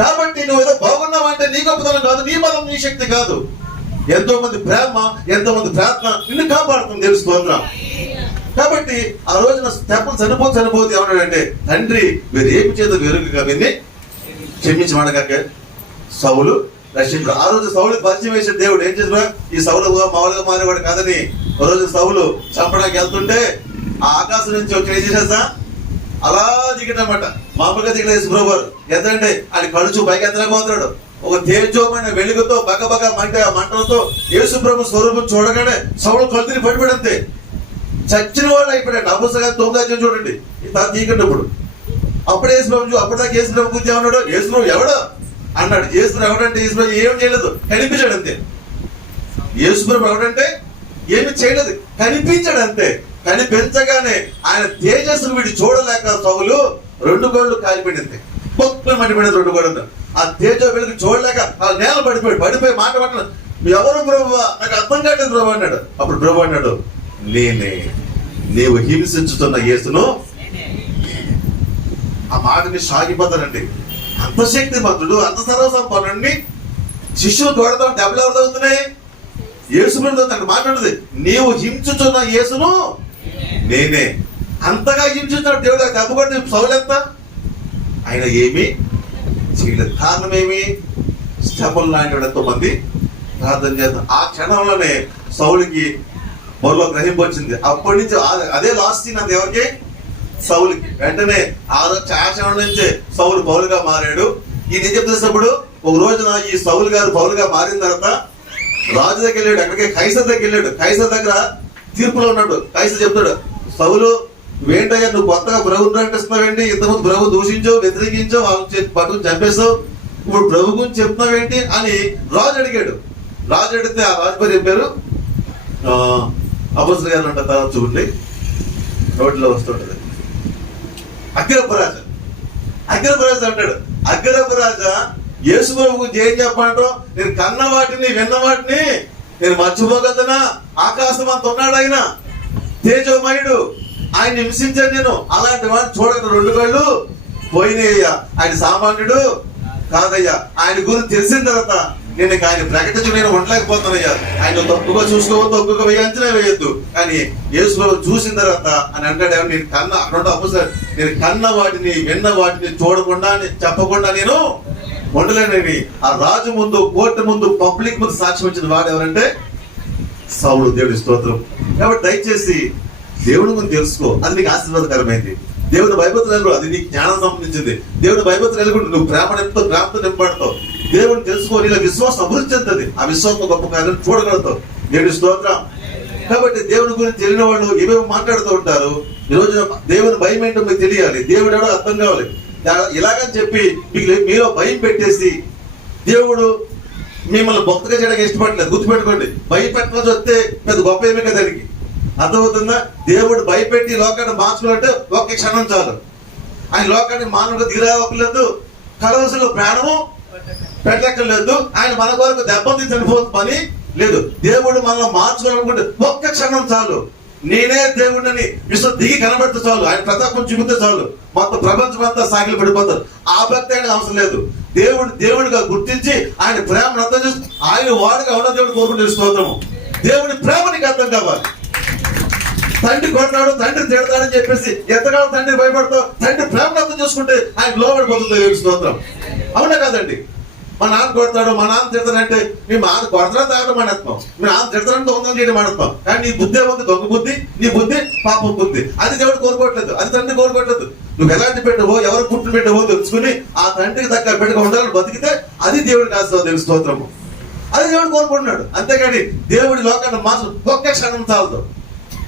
కాబట్టి నువ్వు ఏదో బాగున్నావు అంటే నీ గొప్పతనం కాదు, నీ బలం, నీ శక్తి కాదు. ఎంతో మంది ప్రేమ, ఎంతో మంది ప్రార్థన నిన్ను కాపాడుతుంది. తెలుసుకోండి. కాబట్టి ఆ రోజున స్టెఫెన్ చనిపోతే ఏమన్నాడంటే, తండ్రి మీరు ఏమి చేత వెరుగుగా విని క్షమించమనగా సౌలు రక్షించు. ఆ రోజు సౌలుకి పరిచయం వేసిన దేవుడు ఏం చేసిన, ఈ సౌలు మామూలుగా మారేవాడు కాదని. ఒక రోజు సౌలు చంపడానికి వెళ్తుంటే ఆ ఆకాశం నుంచి ఒక ఏం చేసేస్తా అలా దిగటమాట. మామూలుగా దిగిన యేసుప్రభు ఎంతంటే ఆయన కడుచు పైకి ఎత్తలేకపోతున్నాడు. ఒక తేజోమైన వెలుగుతో బగబగ మంటలతో యేసుప్రభు స్వరూపం చూడగానే సౌలు కలుతుని పడిపోయాడు. అంతే చచ్చిన వాళ్ళు అయిపోయాడు. అబుసగా 9 చూడండి తీకున్నప్పుడు అప్పుడే యేసుప్రభు అప్పటిదాకా యేసుప్రభు గురించి ఏమన్నాడు, యేసుప్రభు ఎవడు అన్నాడు. యేసుప్రభు ఎవడంటే యేసుప్రభు ఏం చేయలేదు, కనిపించాడు అంతే. యేసుప్రభు ఎవడంటే ఏమి చేయలేదు, కనిపించాడు అంతే. కనిపించగానే ఆయన తేజస్సును వీడి చూడలేక సౌలు 2 గోళ్ళు కాలిపోయింది. మొత్తం మండిపోయింది 2 గోళ్ళు. ఆ తేజ వెలుగు చూడలేక ఆ నేల పడిపోయి మాట పట్టినాడు. ఎవరు ప్రభు, నాకు అర్థం కాలేదు ప్రభు అన్నాడు. అప్పుడు ప్రభు అన్నాడు, నేనే నీవు హింసించుతున్న యేసును. ఆ మాటని సాగిపోతానండి. అంత శక్తిమంతుడు, అంత సర్వసంపన్నుడిని శిష్యులు కొడతాం, దెబ్బలు ఎవరు అవుతున్నాయి? యేసుప్రభుతో తను మాట్లాడుతుంది, నీవు హింసించుతున్న యేసును నేనే. అంతగా హింసించాడు దేవుడు. దెబ్బ కొట్టి సౌలు ఎంత ఆయన ఏమి చేయలేదు. కారణం ఏమి? స్టెఫన్ లాంటి వాడు 9 మంది ప్రార్థన చేద్దాం. ఆ క్షణంలోనే సౌలుకి బొర్రలో గ్రహింపు వచ్చింది. అప్పటి నుంచి అదే లాస్ట్ సీన్ అంత ఎవరికి? సౌలుకి. వెంటనే ఆ క్షణం నుంచే సౌలు పౌలుగా మారాడు. ఈ నిజం తెలిసినప్పుడు ఒక రోజున ఈ సౌలు గారు పౌలుగా మారిన తర్వాత రాజు దగ్గర వెళ్ళాడు. అక్కడికి కైసర్ దగ్గర వెళ్ళాడు. కైసర్ దగ్గర తీర్పులో ఉన్నాడు. కైసర్ చెప్తాడు, సౌలు ఏంటయ్యా నువ్వు కొత్తగా ప్రభుత్వం ప్రకటిస్తున్నావేంటి? ఇంతకుముందు ప్రభు దూషించావు, వ్యతిరేకించావు, వాళ్ళని పట్టుకుని చంపేశావు, ఇప్పుడు ప్రభు గురించి చెప్తున్నావేంటి అని రాజు అడిగాడు. రాజు అడిగితే ఆ రాజుగారు చెప్పారు, అపోస్తలుల గారు అంట తర్వాత చూడండి రోడ్లో వస్తుంటది, అగ్రపరాజ అంటాడు. అగ్రపరాజ యేసు ప్రభు గురించి ఏం చెప్పమంటావు? నేను కన్న వాటిని విన్న వాటిని నేను మర్చిపోగలనా? ఆకాశం అంత ఉన్నాడు ఆయన, తేజోమయుడు, ఆయన హింసించాను నేను. అలాంటి వాడిని చూడగల 2 కళ్ళు పోయినాయ్యా. ఆయన సామాన్యుడు కాదయ్యా. ఆయన గురించి తెలిసిన తర్వాత నేను ఆయన ప్రకటించి నేను ఉండలేకపోతానయ్యా. ఆయన తప్పుగా చూసుకోవద్దు, తప్పుగా అంచనా వేయొద్దు. కానీ యేసు ప్రభు చూసిన తర్వాత అని అంటాడు, నేను కన్న వాటిని విన్న వాటిని చూడకుండా చెప్పకుండా నేను ఉండలేనని ఆ రాజు ముందు, కోర్టు ముందు, పబ్లిక్ ముందు సాక్ష్యం ఇచ్చిన వాడు ఎవరంటే సౌలు. దేవుడి స్తోత్రం. కాబట్టి దయచేసి దేవుని గురించి తెలుసుకో, అది నీకు ఆశీర్వాదకరమైంది. దేవుని భయభక్తులు, అది నీకు జ్ఞానం సంబంధించింది. దేవుని భయభక్తులు వెళ్ళకుండా నువ్వు ప్రేమతో నింపబడతావు. దేవుని తెలుసుకో, నీలో విశ్వాసం అభివృద్ధి చెందుతుంది. ఆ విశ్వాసం గొప్ప కార్యాలను చూడగలుగుతావు. దేవుడి స్తోత్రం. కాబట్టి దేవుని గురించి తెలియని వాళ్ళు ఏమేమి మాట్లాడుతూ ఉంటారు. ఈ రోజు దేవుని భయం ఏంటో మీకు తెలియాలి, దేవుడు ఎవడో అర్థం కావాలి. ఇలాగని చెప్పి మీలో భయం పెట్టేసి దేవుడు మిమ్మల్ని భక్తిగా చేయడానికి ఇష్టపడలేదు. గుర్తుపెట్టుకోండి, భయపెట్టాల్సి వస్తే పెద్ద గొప్ప ఏమీ కదా దానికి. అర్థమవుతుందా? దేవుడు భయపెట్టి లోకాన్ని మార్చుకున్నట్టు 1 క్షణం చాలు. ఆయన లోకాన్ని మానవుడు దిగరావట్లేదు, కలవసలు ప్రాణము పెట్టక్కర్లేదు. ఆయన మన కొరకు దెబ్బతి చనిపోతుంది పని లేదు. దేవుడు మనల్ని మార్చుకోవాలనుకుంటే 1 క్షణం చాలు. నేనే దేవుడిని విశ్వ దిగి కనబడితే చాలు, ఆయన ప్రతాపం చూపితే చాలు, మొత్తం ప్రపంచం అంతా సాగిలు పడిపోతారు. ఆ భక్తి ఆయన అవసరం లేదు. దేవుడిగా గుర్తించి ఆయన ప్రేమను అర్థం చేసి ఆయన వాడుగా ఉన్న దేవుడు కోరుకుంటే స్తోత్రము. దేవుడి ప్రేమ నీకు అర్థం కావాలి. తండ్రి కొడతాడు, తండ్రి తిడతాడని చెప్పేసి ఎంతకాలం తండ్రి భయపడతావు? తండ్రి ప్రేమను అర్థం చేసుకుంటే ఆయన లోబడిపోతుంది. దేవుడి స్తోత్రం. అవునా కాదండి? మా నాన్న కొడతాడు, మా నాన్న తిడతాడంటే మీ నాన్న కొడతాడో తాగడం మానేస్తాం, మీ నాన్న తిడతాడని దొంగతనం చేయడం మానేస్తాం. కానీ నీ బుద్ధి ఏముంది? దొంగ బుద్ధి. నీ బుద్ధి పాపం బుద్ధి. అది దేవుడు కోరుకోవట్లేదు, అది తండ్రి కోరుకోవట్లేదు. నువ్వు ఎలాంటి పెట్టవో, ఎవరు పుట్టిన పెట్టవో తెలుసుకుని ఆ తండ్రికి తగ్గ బిడ్డగా ఉండాలని బతికితే అది దేవుడికి ఆశీర్వాదం. దేవుడి స్తోత్రము. అది దేవుడు కోరుకుంటున్నాడు. అంతేగాని దేవుడి లోకాన్ని మాత్రం 1 క్షణం చాలదు.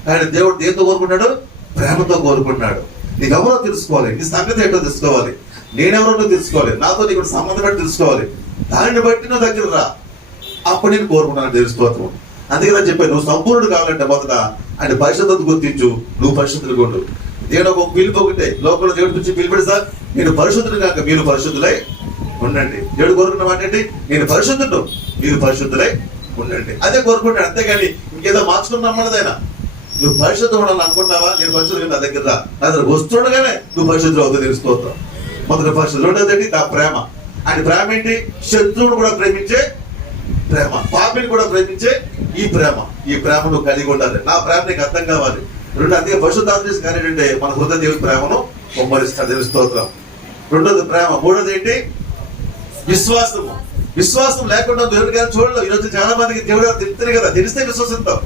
కానీ దేవుడు దేంతో కోరుకుంటున్నాడు? ప్రేమతో కోరుకుంటున్నాడు. నీకు ఎవరో తెలుసుకోవాలి, నీ సంగతి ఏంటో తెలుసుకోవాలి, నేనెవరో తెలుసుకోవాలి, నాతో నీకు సంబంధం బట్టి తెలుసుకోవాలి. దానిని బట్టి నువ్వు దగ్గర రా, అప్పుడు నేను కోరుకుంటున్నాను. దేవుడి స్తోత్రం. అందుకే చెప్పాను, నువ్వు సంపూర్ణుడు కావాలంటే మొదట ఆయన పరిశుద్ధత గుర్తించు, నువ్వు పరిశుద్ధుడు ఉండు. దేవుడు ఒక పిలుపు ఒకటే, లోకంలో దేవుడి గురించి పిలిపెడు సార్, నేను పరిశుద్ధుడు కాక మీరు పరిశుద్ధులై ఉండండి. దేవుడు కోరుకున్న మాట ఏంటి? నేను పరిశుద్ధుడు, మీరు పరిశుద్ధులై ఉండండి. అదే కోరుకుంటాడు. అంతేగాని ఇంకేదో మార్చుకున్నామన్నదైనా. నువ్వు పరిశుద్ధం ఉండాలని అనుకుంటావా? నేను పరిశుద్ధుడు నా దగ్గర రా, నా దగ్గర వస్తుండగానే నువ్వు పరిశుద్ధులు అవుతుంది. తెలుసుకోవద్దాం. మొదటి పరిశుద్ధులు ఉండేది నా ప్రేమ. ఆయన ప్రేమ ఏంటి? శత్రువును కూడా ప్రేమించే ప్రేమ, పాపిని కూడా ప్రేమించే ఈ ప్రేమ. ఈ ప్రేమ నువ్వు కలిగి ఉండాలి. నా ప్రేమ నీకు అర్థం కావాలి. అందుకే పరిశుద్ధాత్మ చేసి కానీ ఏంటంటే మన హృదయ దేవుడి ప్రేమను కుమ్మరిస్తాడు. దేవుడి స్తోత్రం. రెండోది ప్రేమ. మూడోది ఏంటి? విశ్వాసము. విశ్వాసం లేకుండా దేవుడి గారిని చూడలేవు. ఈరోజు చాలా మందికి దేవుడు గారు తెలుస్తేనే కదా, తెలిస్తే విశ్వసిస్తాం.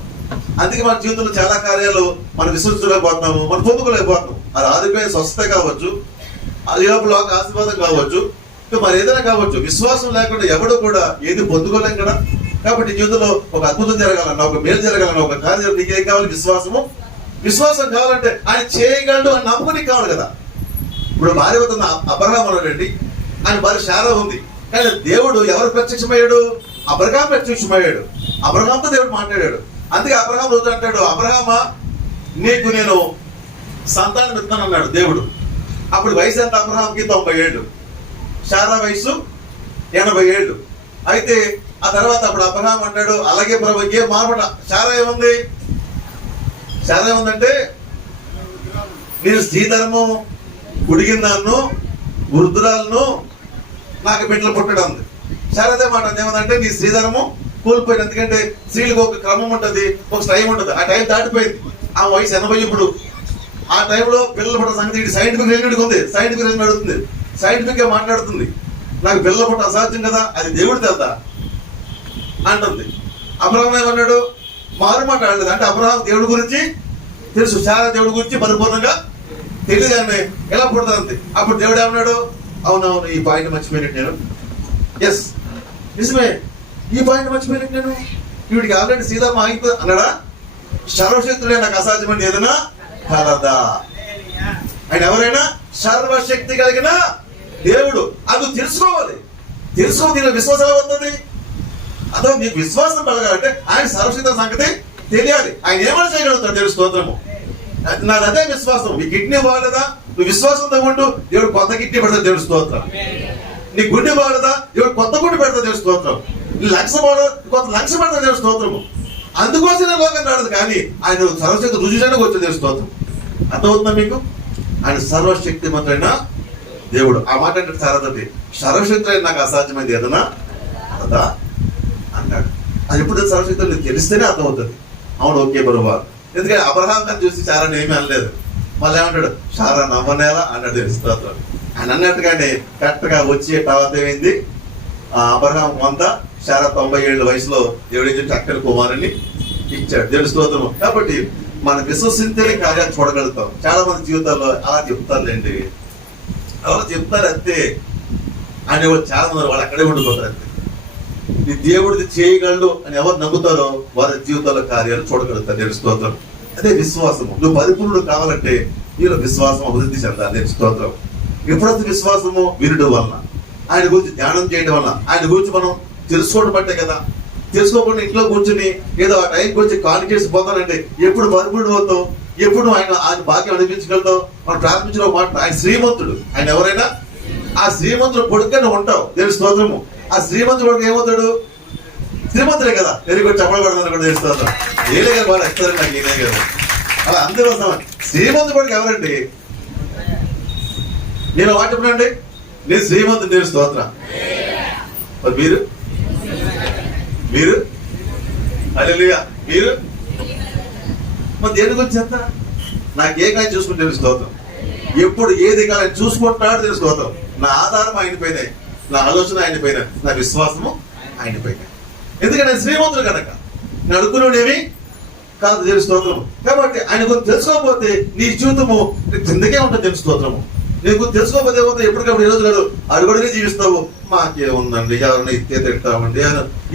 అందుకే మన జీవితంలో చాలా కార్యాలు మనం విశ్వసించలేకపోతున్నాము, మనం పొందుకోలేకపోతున్నాం. అది ఆదిపోయిన స్వస్థత కావచ్చు, అది లోపల ఆశీర్వాదం కావచ్చు, ఇంకా మరి ఏదైనా కావచ్చు. విశ్వాసం లేకుండా ఎవడు కూడా ఏది పొందుకోలేం కదా. కాబట్టి జీవితంలో ఒక అద్భుతం జరగాలన్నా, ఒక మేలు జరగాలన్నా, ఒక కార్యం నీకేం కావాలి? విశ్వాసము. విశ్వాసం కావాలంటే ఆయన చేయగలడు అని నమ్ముకుని కావాలి కదా. ఇప్పుడు భార్య అవుతున్న అబ్రహాము అన్నాడండి, ఆయన భార్య శారా ఉంది. కానీ దేవుడు ఎవరు ప్రత్యక్షమయ్యాడు? అబ్రహాం ప్రత్యక్షమయ్యాడు. అబ్రహాంతో దేవుడు మాట్లాడాడు. అందుకే అబ్రహాం రోజు అంటాడు, అబ్రహామా నీకు నేను సంతానం ఇస్తాను అన్నాడు దేవుడు. అప్పుడు వయసు ఎంత? అబ్రహాంకి 90 ఏళ్ళు, శారా వయసు 80 ఏళ్ళు. అయితే ఆ తర్వాత అప్పుడు అబ్రహాం అంటాడు, అలాగే ప్రభు ఏం మార్పడ. శారా ఏముంది? శారా ఏముందంటే, నేను స్త్రీధనము ఉడిగిన దాన్ని, వృద్ధురాలను, నాకు బిడ్డలు పుట్టడం ఉంది. శారదే మాట ఏమందంటే, నీ స్త్రీధనము కోల్పోయింది. ఎందుకంటే స్త్రీలకు ఒక క్రమం ఉంటుంది, ఒక టైం ఉంటుంది. ఆ టైం దాటిపోయింది. ఆ వయసు 80 ఇప్పుడు. ఆ టైంలో పిల్లలు పుట్టిన సంగతి సైంటిఫిక్ రిలేటెడ్ ఉంది. సైంటిఫిక్ రిలేటెడ్ అడుగుతుంది, సైంటిఫిక్ గా మాట్లాడుతుంది. నాకు పిల్లలు పుట్ట అసాధ్యం కదా, అది దేవుడి తెలుదా అంటుంది. అబ్రహాం ఏమన్నాడు? మారు మాట్లాడలేదు. అంటే అబ్రహాం దేవుడి గురించి తెలుసు, శారా దేవుడి గురించి పరిపూర్ణంగా తెలియదు. కానీ ఎలా పుడతారంతే. అప్పుడు దేవుడు ఏమన్నాడు? అవునవును, ఈ పాయింట్ మర్చిపోయినట్టు నేను. ఎస్, నిజమే, ఈ పాయింట్ మర్చిపోయినట్టు నేను. వీడికి ఆల్రెడీ సీతమ్మ ఆగిపో అన్నాడా? సర్వశక్తుడే నాకు అసాధ్యమని ఏదైనా కలదా? ఆయన ఎవరైనా సర్వశక్తి కలిగిన దేవుడు. అది తెలుసుకోవాలి. దీనిలో విశ్వాసం ఎలా వస్తుంది? అదో నీకు విశ్వాసం కలగాలంటే ఆయన సర్వశక్తి సంగతి తెలియాలి. ఆయన ఏమైనా చేయగలుగుతాడు దేవుడు. స్తోత్రము. నాది అదే విశ్వాసం. నీ కిడ్నీ బాగలేదా? నువ్వు విశ్వాసంతో ఉంటూ దేవుడు కొత్త కిడ్నీ పెడతాడు దేవుడు. స్తోత్రం. నీ గుండె బాగలేదా? దేవుడు కొత్త గుండె పెడతాడు దేవుడు. స్తోత్రం. నీ లక్ష బాగలేదు, కొత్త లక్ష పెడతాడు దేవుడు. స్తోత్రము. అందుకోసం నేను లోకం రాడదు, కానీ ఆయన సర్వశక్తి రుజువు చేయడానికి వచ్చే దేవుడు. స్తోత్రం. అర్థమవుతుందా మీకు? ఆయన సర్వశక్తి మంత్రైన దేవుడు. ఆ మాట అంటే సారథి, సర్వశక్తి అయిన నాకు అసాధ్యమైంది ఏదన్నా కదా అన్నాడు. అది ఎప్పుడు సర్వశక్తి నీకు తెలిస్తేనే అర్థమవుతుంది. అవును, ఓకే బరువా. ఎందుకంటే అబ్రహాం గారిని చూసి శారాని ఏమీ అనలేదు. మళ్ళీ ఏమంటాడు? శారా నవ్వనేలా అన్నాడు. స్తోత్రం. ఆయన అన్నట్టుగానే కరెక్ట్ గా వచ్చే తర్వాత ఏమైంది? అబ్రహాం 100, శారా 90 ఏళ్ళ వయసులో దేవుడు ఏం చెప్పి అక్కడి కుమారుని ఇచ్చాడు. దేవుడి స్తోత్రము. కాబట్టి మనం విశ్వసించే కార్యాలు చూడగలుగుతాం. చాలా మంది జీవితాల్లో అలా చెప్తారులేండి, అలా చెప్తారు అంతే అని చాలా మంది వాళ్ళు అక్కడే ఉండిపోతారు అంతే. ఈ దేవుడిది చేయగలడు అని ఎవరు నమ్ముతారో వారి జీవితాల కార్యాలు చూడగలుగుతారు. దేవుడి స్తోత్రం. అదే విశ్వాసము. నువ్వు పరిపూర్ణుడు కావాలంటే నీలో విశ్వాసం అభివృద్ధి చెందాలి. దేవుడి స్తోత్రం. ఎప్పుడైతే విశ్వాసము వినుడు వలన, ఆయన గురించి ధ్యానం చేయడం వలన, ఆయన గురించి మనం తెలుసుకోవడం బట్టే కదా. తెలుసుకోకుండా ఇంట్లో కూర్చుని ఏదో ఆ టైంకి వచ్చి కాల్ చేసి పోతానంటే ఎప్పుడు పరిపూర్ణుడు అవుతావు? ఎప్పుడు ఆయన భాగ్యం అనిపించగలుగుతావు? మనం ప్రారంభించిన మాట, ఆయన శ్రీమంతుడు. ఆయన ఎవరైనా ఆ శ్రీమంతుడు కొడుకునే ఉంటావు. దేవుడి స్తోత్రము. ఆ శ్రీమంతుడు కొడుకు ఏమవుతాడు? శ్రీమంతుడే కదా. Very good. చెప్పబడదని కూడా తెలుస్తాను. ఏలే గారు వాళ్ళు ఎక్తారు నాకు, ఏలే గారు అలా అందరూ వస్తామని. శ్రీమంతుడు కొడుకు ఎవరండి? నేను మాట చెప్పండి, నేను శ్రీమంతుడు. దేవుడి స్తోత్రం. మీరు మీరు హల్లెలూయా. మీరు మరి దేని గురించి ఎంత? నాకే కానీ చూసుకుంటే దేవుడి స్తోత్రం. ఎప్పుడు ఏది కానీ చూసుకుంటున్నాడు దేవుడి స్తోత్రం. నా ఆధారం ఆయన పైన, నా ఆలోచన ఆయన పైన, నా విశ్వాసము ఆయన పైన. ఎందుకంటే నేను శ్రీమంతుడు కనుక నేను అనుకునేవి కాదు. దేవుడి స్తోత్రము. కాబట్టి ఆయన గురించి తెలుసుకోకపోతే నీ జీవితము కిందకే ఉంటుంది. దేవుడి స్తోత్రము. నీకు తెలుసుకోకపోతే ఏమవుతుంది? ఎప్పటికప్పుడు ఈరోజు కాదు అడుగుడిని జీవిస్తావు. మాకేముందండి, ఎవరిని ఇస్తే తింటామండి,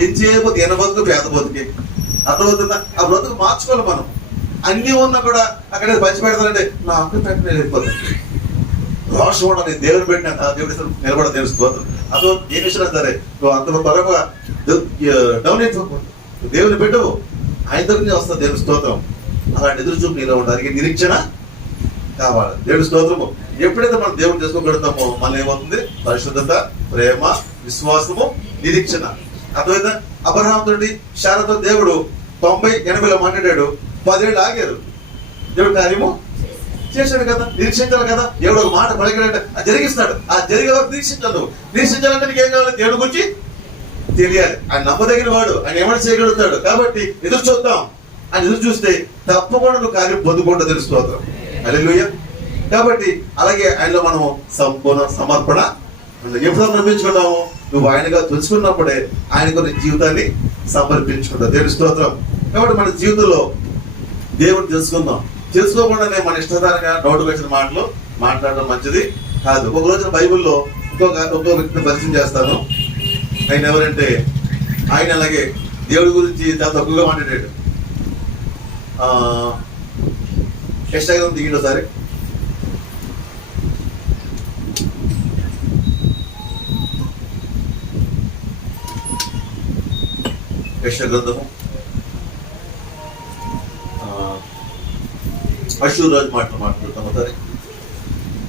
ఏం చేయకపోతే ఈయన బతుకు పేద బతుకి. అర్థమవుతుందా? ఆ బ్రతుకు మార్చుకోవాలి మనం. అన్ని ఉన్నా కూడా అక్కడ పంచి పెడతానంటే నాకు పెట్టిన వెళ్ళిపోతుంది. రోషం కూడా నేను దేవుని పెట్టిన దేవుడి నిలబడ దేవుడి స్తోత్రం. అదో ఏ విషయం సరే నువ్వు అంత త్వరగా డౌన్ అయిపోకూడదు. దేవుని పెట్టవు, ఆయన దగ్గర వస్తుంది దేవుడి స్తోత్రం. అలాంటి ఎదురు చూపు నీలో ఉండడానికి నిరీక్షణ కావాలి. దేవుడి స్తోత్రము. ఎప్పుడైతే మనం దేవుడు చేసుకోగలుగుతామో మళ్ళీ ఏమవుతుంది? పరిశుద్ధత, ప్రేమ, విశ్వాసము, నిరీక్షణ. అర్థమైందా? అబ్రహాం తోటి శారాతో దేవుడు 90-80లో మాట్లాడాడు. 10 ఏళ్ళు ఆగారు. దేవుడు కార్యము చేశాడు కదా, నిరీక్షించాలి కదా. దేవుడు ఒక మాట పలికాడంటే అది జరిగిస్తాడు. ఆ జరిగే వరకు నిరీక్షించాలి. నిరీక్షించాలంటే నీకు ఏం కావాలి? దేవుడి గురించి తెలియాలి. ఆయన నమ్మదగిన వాడు, ఆయన ఏమైనా చేయగలుగుతాడు. కాబట్టి ఎదురు చూద్దాం. ఆయన ఎదురు చూస్తే తప్పకుండా నువ్వు కార్యం పొందుకుంటూ తెలుసుకోవద్దాం. హల్లెలూయా. కాబట్టి అలాగే ఆయనలో మనము సంపూర్ణ సమర్పణ ఎప్పుడు నమ్మించుకున్నాము? నువ్వు ఆయనగా తెలుసుకున్నప్పుడే ఆయనకు నీ జీవితాన్ని సమర్పించుకుంటావు. దేవుని స్తోత్రం. కాబట్టి మన జీవితంలో దేవుని తెలుసుకోకుండానే మన ఇష్టధారంగా నోటుకు వచ్చిన మాటలు మాట్లాడడం మంచిది కాదు. ఒక రోజున బైబిల్లో ఇంకో వ్యక్తిని పరిచయం చేస్తాను. ఆయన ఎవరంటే, ఆయన అలాగే దేవుడి గురించి చాలా తక్కువగా మాట్లాడాడు. యెషయా దిగిండు ఒకసారి. యెషయా గ్రంథము అషూర్ రాజు మాట్లాడుతాం ఒకసారి.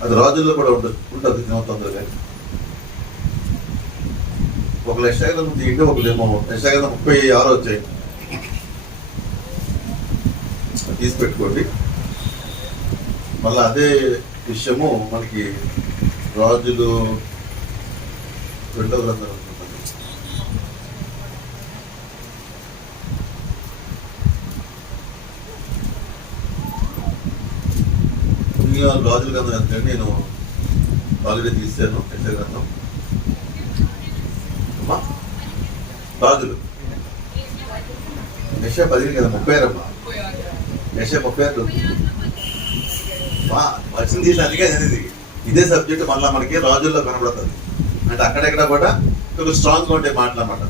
అది రాజుల్లో కూడా ఉంటుంది తొందరగా. ఒక యెషయా గ్రంథం దిగింటే ఒకలేమో యెషయా గ్రంథం 36 వచ్చాయి. తీసి పెట్టుకోండి. మళ్ళీ అదే విషయము మనకి రాజులు 2వ గ్రంథం రాజుల గ్రంథం అంటే నేను ఆల్రెడీ తీసాను. యెషయా గ్రంథం రాజులు యెషయా 10 కదా, 36 యెషయా 36 వచ్చింది తీసానికి. అనేది ఇదే సబ్జెక్ట్ మళ్ళీ మనకి రాజుల్లో కనబడుతుంది. అంటే అక్కడెక్కడ కూడా కొంచెం స్ట్రాంగ్గా ఉంటే మాటలు అన్నమాట.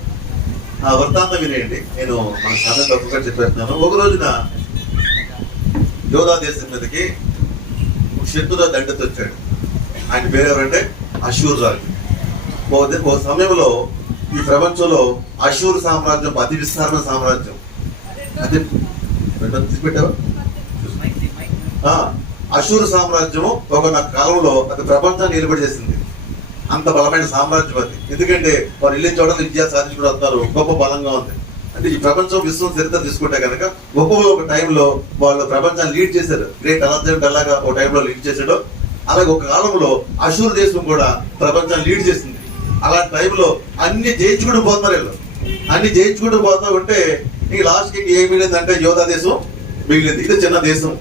ఆ వృత్తాంతం వినేయండి. నేను మన సమయం తక్కువగా చెప్పేస్తున్నాను. ఒక రోజున యోధా దేశం మీదకి శత్రుగా దండెత్తి వచ్చాడు. ఆయన పేరు ఎవరంటే అషూర్ రాజు. ఒక సమయంలో ఈ ప్రపంచంలో అషూర్ సామ్రాజ్యం అతి విస్తారమైన సామ్రాజ్యం. అది పెట్టావా? అషూర్ సామ్రాజ్యము ఒక కాలంలో అది ప్రపంచాన్ని నిలబడి చేసింది. అంత బలమైన సామ్రాజ్యం అది. ఎందుకంటే వారు వెళ్ళిన చోట విద్యా సాధించుకుని వస్తారు. గొప్ప బలంగా ఉంది. అంటే ఈ ప్రపంచం విశ్వం చరిత్ర తీసుకుంటే కనుక ఒక టైంలో వాళ్ళు ప్రపంచాన్ని లీడ్ చేశారు. గ్రేట్ అలెగ్జాండర్ ఎలాగా ఒక టైంలో లీడ్ చేశాడో అలాగే ఒక కాలంలో అషూర్ దేశం కూడా ప్రపంచాన్ని లీడ్ చేసింది. అలాంటి టైంలో అన్ని జయించుకుంటూ పోతున్నారు వీళ్ళు. అన్ని జయించుకుంటూ పోతా ఉంటే ఇంక లాస్ట్కి ఏం మిగిలిందంటే యోధా దేశం మిగిలింది. ఇది చిన్న దేశం,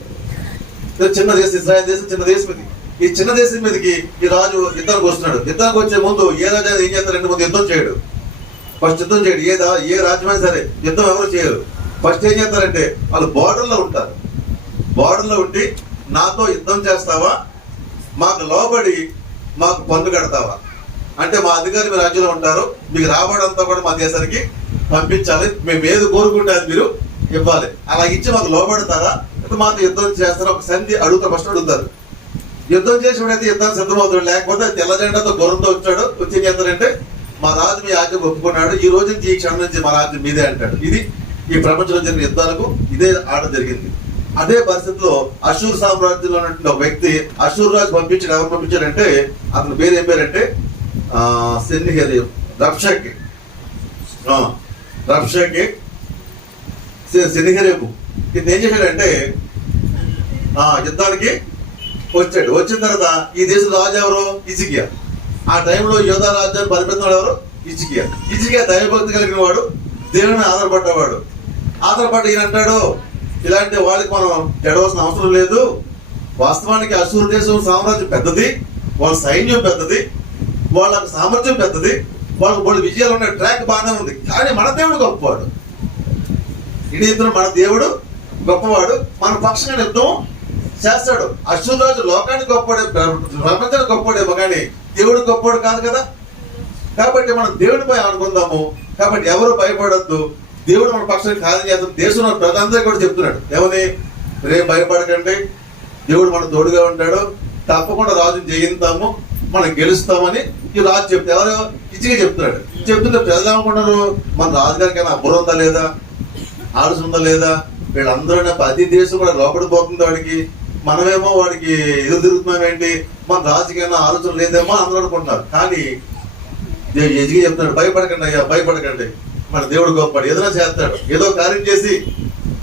ఇజ్రాయెల్ దేశం చిన్న దేశం ఇది. ఈ చిన్న దేశం మీదకి ఈ రాజు యుద్ధానికి వస్తున్నాడు. యుద్ధానికి వచ్చే ముందు ఏ రాజు ఏం చేస్తారంటే ముందు యుద్ధం చేయడు. ఫస్ట్ యుద్ధం చేయడు. ఏ రాజ్యమైనా సరే యుద్ధం ఎవరు చేయరు. ఫస్ట్ ఏం చేస్తారంటే వాళ్ళు బార్డర్లో ఉంటారు. బార్డర్లో ఉండి నాతో యుద్ధం చేస్తావా, మాకు లోబడి మాకు పన్ను కడతావా, అంటే మా అధికారి మీ రాజ్యంలో ఉంటారు, మీకు రాబడంతా కూడా మా దేశానికి పంపించాలి, మేము ఏది కోరుకుంటే అది మీరు ఇవ్వాలి, అలా ఇచ్చి మాకు లోబడతారా, మాతో యుద్ధం చేస్తారా, ఒక సంధి ఫస్ట్ అడుగుతారు. యుద్ధం చేసినప్పుడైతే యుద్ధానికి సిద్ధమవుతాడు. లేకపోతే తెల్ల జెండాతో గుర్రంతో వచ్చాడు. వచ్చి ఏం చేస్తారంటే మా రాజు మీ ఆజ్ఞకు ఒప్పుకున్నాడు, ఈ రోజు నుంచి ఈ క్షణం నుంచి మా రాజ్యం మీదే అంటాడు. ఇది ఈ ప్రపంచంలో జరిగిన యుద్ధాలకు ఇదే ఆట జరిగింది. అదే పరిస్థితిలో అషూర్ సామ్రాజ్యంలో ఉన్నటువంటి ఒక వ్యక్తి అషూర్ రాజు పంపించాడు. ఎవరు పంపించాడంటే అతని పేరు ఏం పేరంటే సెన్హెరీబు. ఇది ఏం చేశాడంటే యుద్ధానికి వచ్చాడు. వచ్చిన తర్వాత ఈ దేశం రాజు ఎవరు? హిజ్కియా. ఆ టైంలో యోధా రాజ్యాన్ని పరిపాలించిన ఎవరు? హిజ్కియా దైవభక్తి కలిగిన వాడు, దేవుని ఆధారపడ్డవాడు. ఆధారపడి ఈయన అంటాడు, ఇలాంటి వాళ్ళకి మనం చెడవలసిన అవసరం లేదు. వాస్తవానికి అషూర్ దేశం సామ్రాజ్యం పెద్దది, వాళ్ళ సైన్యం పెద్దది, వాళ్ళ సామర్థ్యం పెద్దది, వాళ్ళ విజయాలు ఉన్న ట్రాక్ బాగానే ఉంది, కానీ మన దేవుడు గొప్పవాడు. ఇది ఇద్దరు మన దేవుడు గొప్పవాడు, మన పక్షంగా యుద్ధం చేస్తాడు. అషూర్ రాజు లోకానికి గొప్పవాడే, ప్రపంచానికి గొప్పవాడేమో కానీ దేవుడు గొప్పవాడు కాదు కదా. కాబట్టి మనం దేవుడిపై అనుకుందాము. కాబట్టి ఎవరు భయపడద్దు, దేవుడు మన పక్షానికి కార్యం చేస్తాం. దేశంలో ప్రజలందరూ కూడా చెప్తున్నాడు ఏమని, రేపు భయపడకండి, దేవుడు మన తోడుగా ఉంటాడు, తప్పకుండా రాజుని జయిస్తాము, మనం గెలుస్తామని ఈ రాజు చెప్తే ఎవరు ఇచ్చిగా చెప్తున్నాడు. చెప్తుంటే ప్రజలు ఏమనుకుంటారు, మన రాజుగారికైనా బుర్ర ఉందా లేదా, ఆలోచన ఉందా లేదా, వీళ్ళందరూ ప్రతి దేశం కూడా లోపడిపోతుంది వాడికి, మనమేమో వాడికి ఎదురు తిరుగుతున్నాం ఏంటి, మన రాజుకైనా ఆలోచన లేదేమో అందరూ అనుకుంటున్నారు. కానీ ఎజిగా చెప్తున్నాడు, భయపడకండి అయ్యా, భయపడకండి, మన దేవుడు గొప్పడు, ఏదైనా చేస్తాడు, ఏదో కార్యం చేసి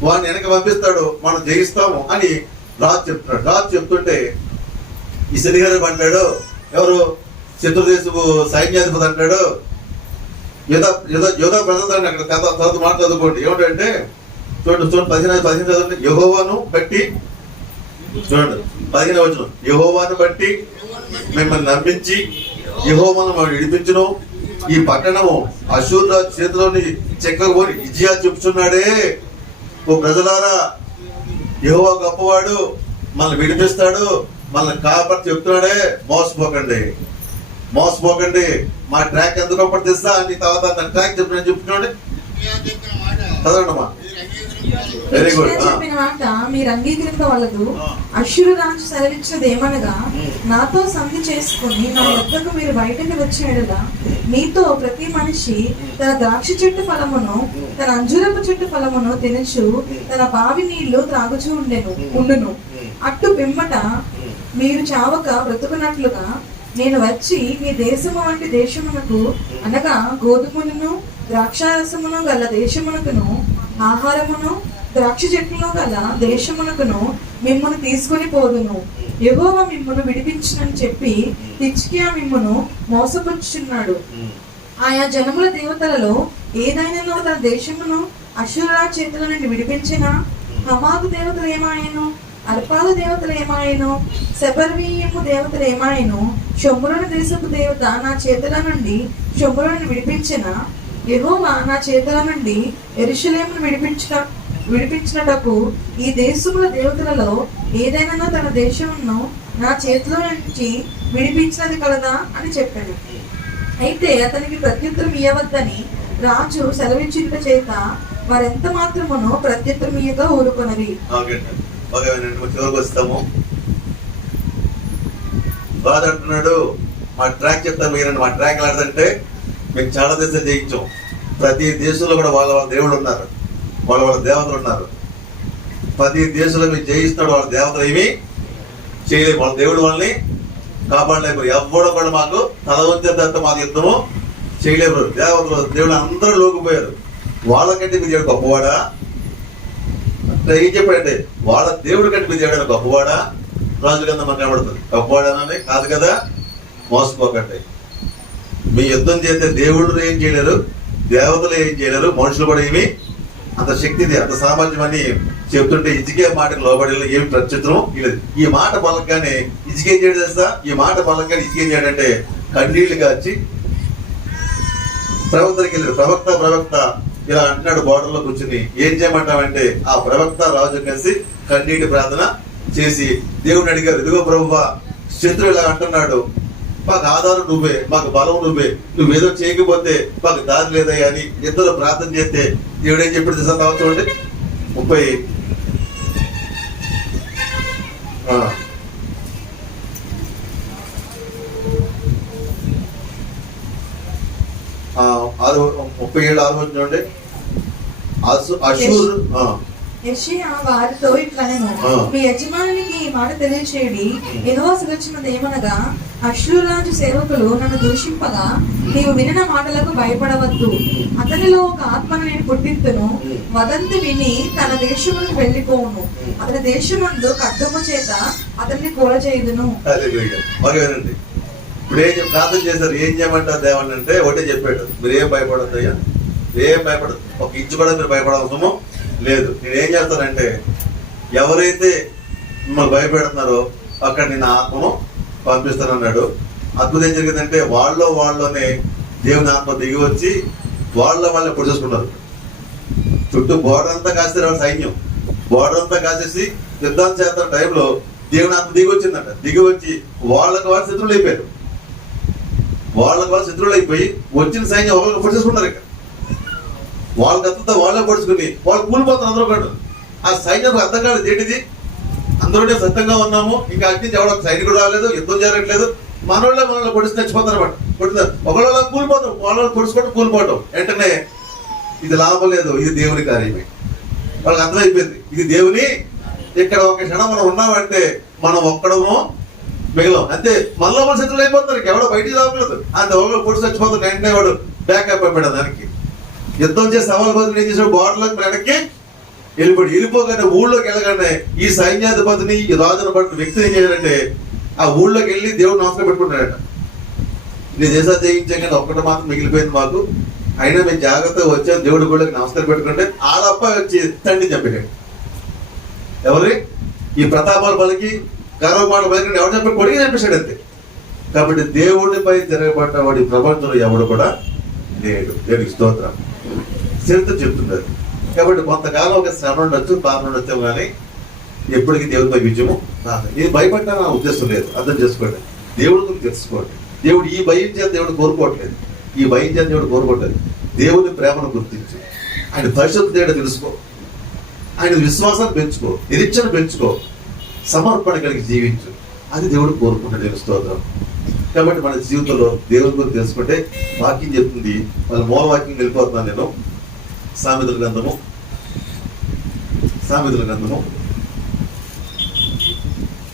వాడిని వెనక పంపిస్తాడు, మనం జయిస్తాము అని రాజు చెప్తున్నాడు. రాజు చెప్తుంటే ఈ సెన్హెరీబు అంటాడు, ఎవరు శత్రుదేశపు సైన్యాధిపతి అంటాడు, యోధా ప్రజలు అక్కడ తర్వాత మాట చదువుకోండి. ఏమిటంటే చూడండి 15 చదవండి. యెహోవాను బట్టి, చూడండి 15 వచనం, యెహోవాను బట్టి మిమ్మల్ని నమ్మించి యెహోవాను విడిపించును, ఈ పట్టణము అశూర్ రాజు చేతిలోని చెక్కబోని విజయా చెప్తున్నాడే. ఓ ప్రజలారా, యెహోవా గొప్పవాడు, మనల్ని విడిపిస్తాడు, మనల్ని కాపాడు చెప్తున్నాడే. మోసపోకండి, మోసపోకండి. మా ట్రాక్ ఎంత గొప్ప తెలుసా అని తర్వాత ట్రాక్ చెప్తున్నాడు. చదవండమ్మా. Very good. చెప్పిన మాట మీరు అంగీకరింపవలదు. అష్షూరు రాజు సెలవిచ్చినది ఏమనగా, నాతో సంధి చేసుకుని నా యొద్దకు మీరు బయటకు వచ్చేయడలా మీతో ప్రతి మనిషి తన ద్రాక్ష చెట్టు ఫలమును తన అంజూరపు చెట్టు ఫలమును తినచ్చు, తన బావి నీళ్లు త్రాగుచూ ఉండును. అట్టు పిమ్మట మీరు చావక బ్రతుకున్నట్లుగా నేను వచ్చి మీ దేశము వంటి దేశమునకు, అనగా గోధుమలను ద్రాక్షారసమును గల దేశమునకును, ఆహారమును ద్రాక్ష చెట్లను గల దేశమునకును మిమ్మల్ని తీసుకుని పోదును. యెహోవా మిమ్మల్ని విడిపించునని చెప్పి హిజ్కియా మిమ్మను మోసపుచ్చుచున్నాడు. ఆయా జనముల దేవతలలో ఏదైనాను తన దేశమును అష్షూరు చేతుల నుండి విడిపించినా హమాదు దేవతలు ఏమాయను, అర్పాదు దేవతలు ఏమాయను, సెబర్వీయము దేవతలు ఏమాయను. షొమ్రోను దేశపు దేవత నా చేతుల నుండి షొమ్రోను విడిపించిన, యెహోవా నా చేతుల నుండి యెరూషలేమును విడిపించినటకు ఈ దేశముల దేవతలలో ఏదైనా తన దేశమును నా చేతిలో నుంచి విడిపించినది కలదా అని చెప్పాను. అయితే అతనికి ప్రత్యుత్తరం ఇయ్యవద్దని రాజు సెలవిచ్చుట చేత వారెంత మాత్రమును ప్రత్యుత్తరం ఇయ్యగా ఊరుకొనరి. వస్తాము. రాజు అంటున్నాడు, మా ట్రాక్ చెప్తాను మీరండి. మా ట్రాక్ ఆడదంటే మీకు చాలా దేశాలు జయించాం. ప్రతి దేశంలో కూడా వాళ్ళ వాళ్ళ దేవుళ్ళు ఉన్నారు, వాళ్ళ వాళ్ళ దేవతలు ఉన్నారు. ప్రతి దేశంలో మీరు జయిస్తున్నాడు, వాళ్ళ దేవతలు ఏమి చేయలేము. వాళ్ళ దేవుడు వాళ్ళని కాపాడలేరు. ఎవడో కూడా మాకు తల వంచేంత మాకు యుద్ధము చేయలేరు. దేవతలు దేవుడు అందరూ లోకిపోయారు. వాళ్ళకంటే మీ దేవుడు గొప్పవాడా? ఏం చెప్పాడంటే వాళ్ళ దేవుడి కంటే మీ దేవుడు గొప్పవాడా? రాజు కింద మనకు కనబడుతుంది. గొప్పవాడానని కాదు కదా. మోసపోకండి. మీ యుద్ధం చేస్తే దేవుళ్ళు ఏం చేయలేరు, దేవతలు ఏం చేయలేరు, మనుషులు కూడా ఏమి అంత శక్తిది, అంత సామర్థ్యం అని చెప్తుంటే ఇజికే మాటకు లోబడి ఏమి ప్రత్యుత్తరం లేదు. ఈ మాట పలకగానే ఇజికే చేయడం తెలుసా? ఈ మాట పలకగానే ఇజికే చేయడంటే కన్నీళ్లు కాచి ప్రవక్తకి వెళ్ళాడు. ప్రవక్త ఇలా అంటున్నాడు బోర్డర్లో కూర్చుని. ఏం చేయమంటామంటే ఆ ప్రవక్త రాజు కలిసి కన్నీటి ప్రార్థన చేసి దేవుడిని అడిగారు, ఇదిగో ప్రభువా, శత్రువు ఇలా అంటున్నాడు, మాకు ఆధారం నువ్వే, మాకు బలం నువ్వే, నువ్వేదో చేయకపోతే మాకు దారి లేదయ్యా అని ఇద్దరు ప్రార్థన చేస్తే దేవుడు ఏం చెప్పాడు తెలుసా? చూడండి 30 37 చూడండి. అషూర్ యెషయా వారితో ఇట్లనెను, మీ యజమానునికి ఈ మాట తెలియచేయడి, యెహోవా సెలవిచ్చినది ఏమనగా, అష్షూరు రాజు సేవకులు నన్ను దూషింపగా నీవు వినిన మాటలకు భయపడవద్దు. అతనిలో ఒక ఆత్మను నేను పుట్టింతును, వదంతి విని తన దేశములకు వెళ్ళిపోవును. అతని దేశమందు ఖడ్గము చేత అతన్ని కూలచేయుదును. ఇప్పుడు ఏం ప్రార్థన చేశారు? ఏం చేయమంటారు దేవన్ అంటే ఒకటే చెప్పాడు, మీరు ఏం భయపడద్దు అయ్యా, ఏం భయపడదు. ఒక ఇంచు కూడా మీరు భయపడవసరము లేదు. నేనేం చేస్తానంటే ఎవరైతే మిమ్మల్ని భయపెడుతున్నారో అక్కడ నేను ఆత్మను పంపిస్తానన్నాడు. అద్భుతం ఏం జరిగిందంటే వాళ్ళలోనే దేవుని ఆత్మ దిగి వచ్చి వాళ్ళే పొడి చేసుకున్నారు. చుట్టూ బోర్డర్ అంతా కాసేవారు సైన్యం. బోర్డర్ అంతా కాసేసి యుద్ధం చేస్తున్న టైంలో దేవుని ఆత్మ దిగి వచ్చిందంట. దిగి వచ్చి వాళ్ళకి వాళ్ళు శత్రువులు అయిపోయారు. వచ్చిన సైన్యం ఒకరికి పొడి చేసుకుంటారు. ఇక్కడ వాళ్ళ గతంతో వాళ్ళే పొడుచుకుని వాళ్ళు కూలిపోతారు అందరూ కూడా. ఆ సైన్యం అర్థం కాలేదు ఏంటిది, అందరూ సత్యంగా ఉన్నాము, ఇంకా అగ్ని ఎవరికి సైనికుడు రాలేదు, యుద్ధం జరగట్లేదు, మనల్ని పొడిచి తెచ్చిపోతారు అన్నమాట. పొడుస్తారు ఒకళ్ళ కూలిపోతాం, వాళ్ళని పొడుచుకోవడం కూలిపోవటం. వెంటనే ఇది లాభం లేదు, ఇది దేవుని కార్యమే. వాళ్ళకి అర్థమైపోయింది ఇది దేవుని. ఇక్కడ ఒక క్షణం మనం ఉన్నామంటే మనం ఒక్కడము మిగలం అంతే. మనలో మన శత్రువులు అయిపోతారు, ఎవడో బయటికి రావట్లేదు. అంత ఒకళ్ళు పొడిచి చచ్చిపోతారు. వెంటనే వాడు బ్యాకప్ అయిపోయాడు. దానికి యుద్ధం చేసి సవాల్ బదులు ఏం చేసాడు, బోర్డర్లోకి వెనక్కి వెళ్ళిపోగానే ఊళ్ళోకి వెళ్ళగానే ఈ సైన్యాధిపతిని ఈ రాజును పట్టిన వ్యక్తిని ఏం చేయాలంటే ఆ ఊళ్ళోకి వెళ్ళి దేవుడు నమస్కారం పెట్టుకుంటాడట. నీ దేశాలు జయించాక ఒక్కటి మాత్రం మిగిలిపోయింది మాకు, అయినా మేము జాగ్రత్తగా వచ్చాము, దేవుడి గుళ్ళకి నమస్కారం పెట్టుకుంటే ఆడప్ప వచ్చి తండ్రి చంపాడు. ఎవరి ఈ ప్రతాపాల పలికి గర్వమాల పలికి ఎవరు చెప్పి కొడిగి చంపేశాడు అంతే. కాబట్టి దేవుడిపై తిరగబడ్డ వాడి ప్రపంచంలో ఎవడు కూడా లేడు. దేవుడికి స్తోత్రం. చరిత్ర చెప్తున్నారు. కాబట్టి కొంతకాలం ఒక శ్రమ ఉండొచ్చు, బాధ ఉండొచ్చు, కానీ ఎప్పటికీ దేవుడిపై విజయము రాదు. ఇది భయపడ్డా నా ఉద్దేశం లేదు. అర్థం చేసుకోండి. దేవుడి గురించి తెలుసుకోండి. దేవుడు ఈ భయం చేత దేవుడు కోరుకోవట్లేదు. ఈ భయం చేత దేవుడు కోరుకోవట్లేదు. దేవుని ప్రేమను గుర్తించు, ఆయన పరిశుద్ధ దేవుడు తెలుసుకో, ఆయన విశ్వాసాన్ని పెంచుకో, నిరీక్షణ పెంచుకో, సమర్పణ కలిగి జీవించు. అది దేవుడు కోరుకుంటాడు. నేను స్తోత్రం. కాబట్టి మన జీవితంలో దేవుని గురించి తెలుసుకుంటే వాక్యం చెప్తుంది. వాళ్ళ మూల వాక్యం వెళ్ళిపోతున్నాను నేను. సామెతల గ్రంథము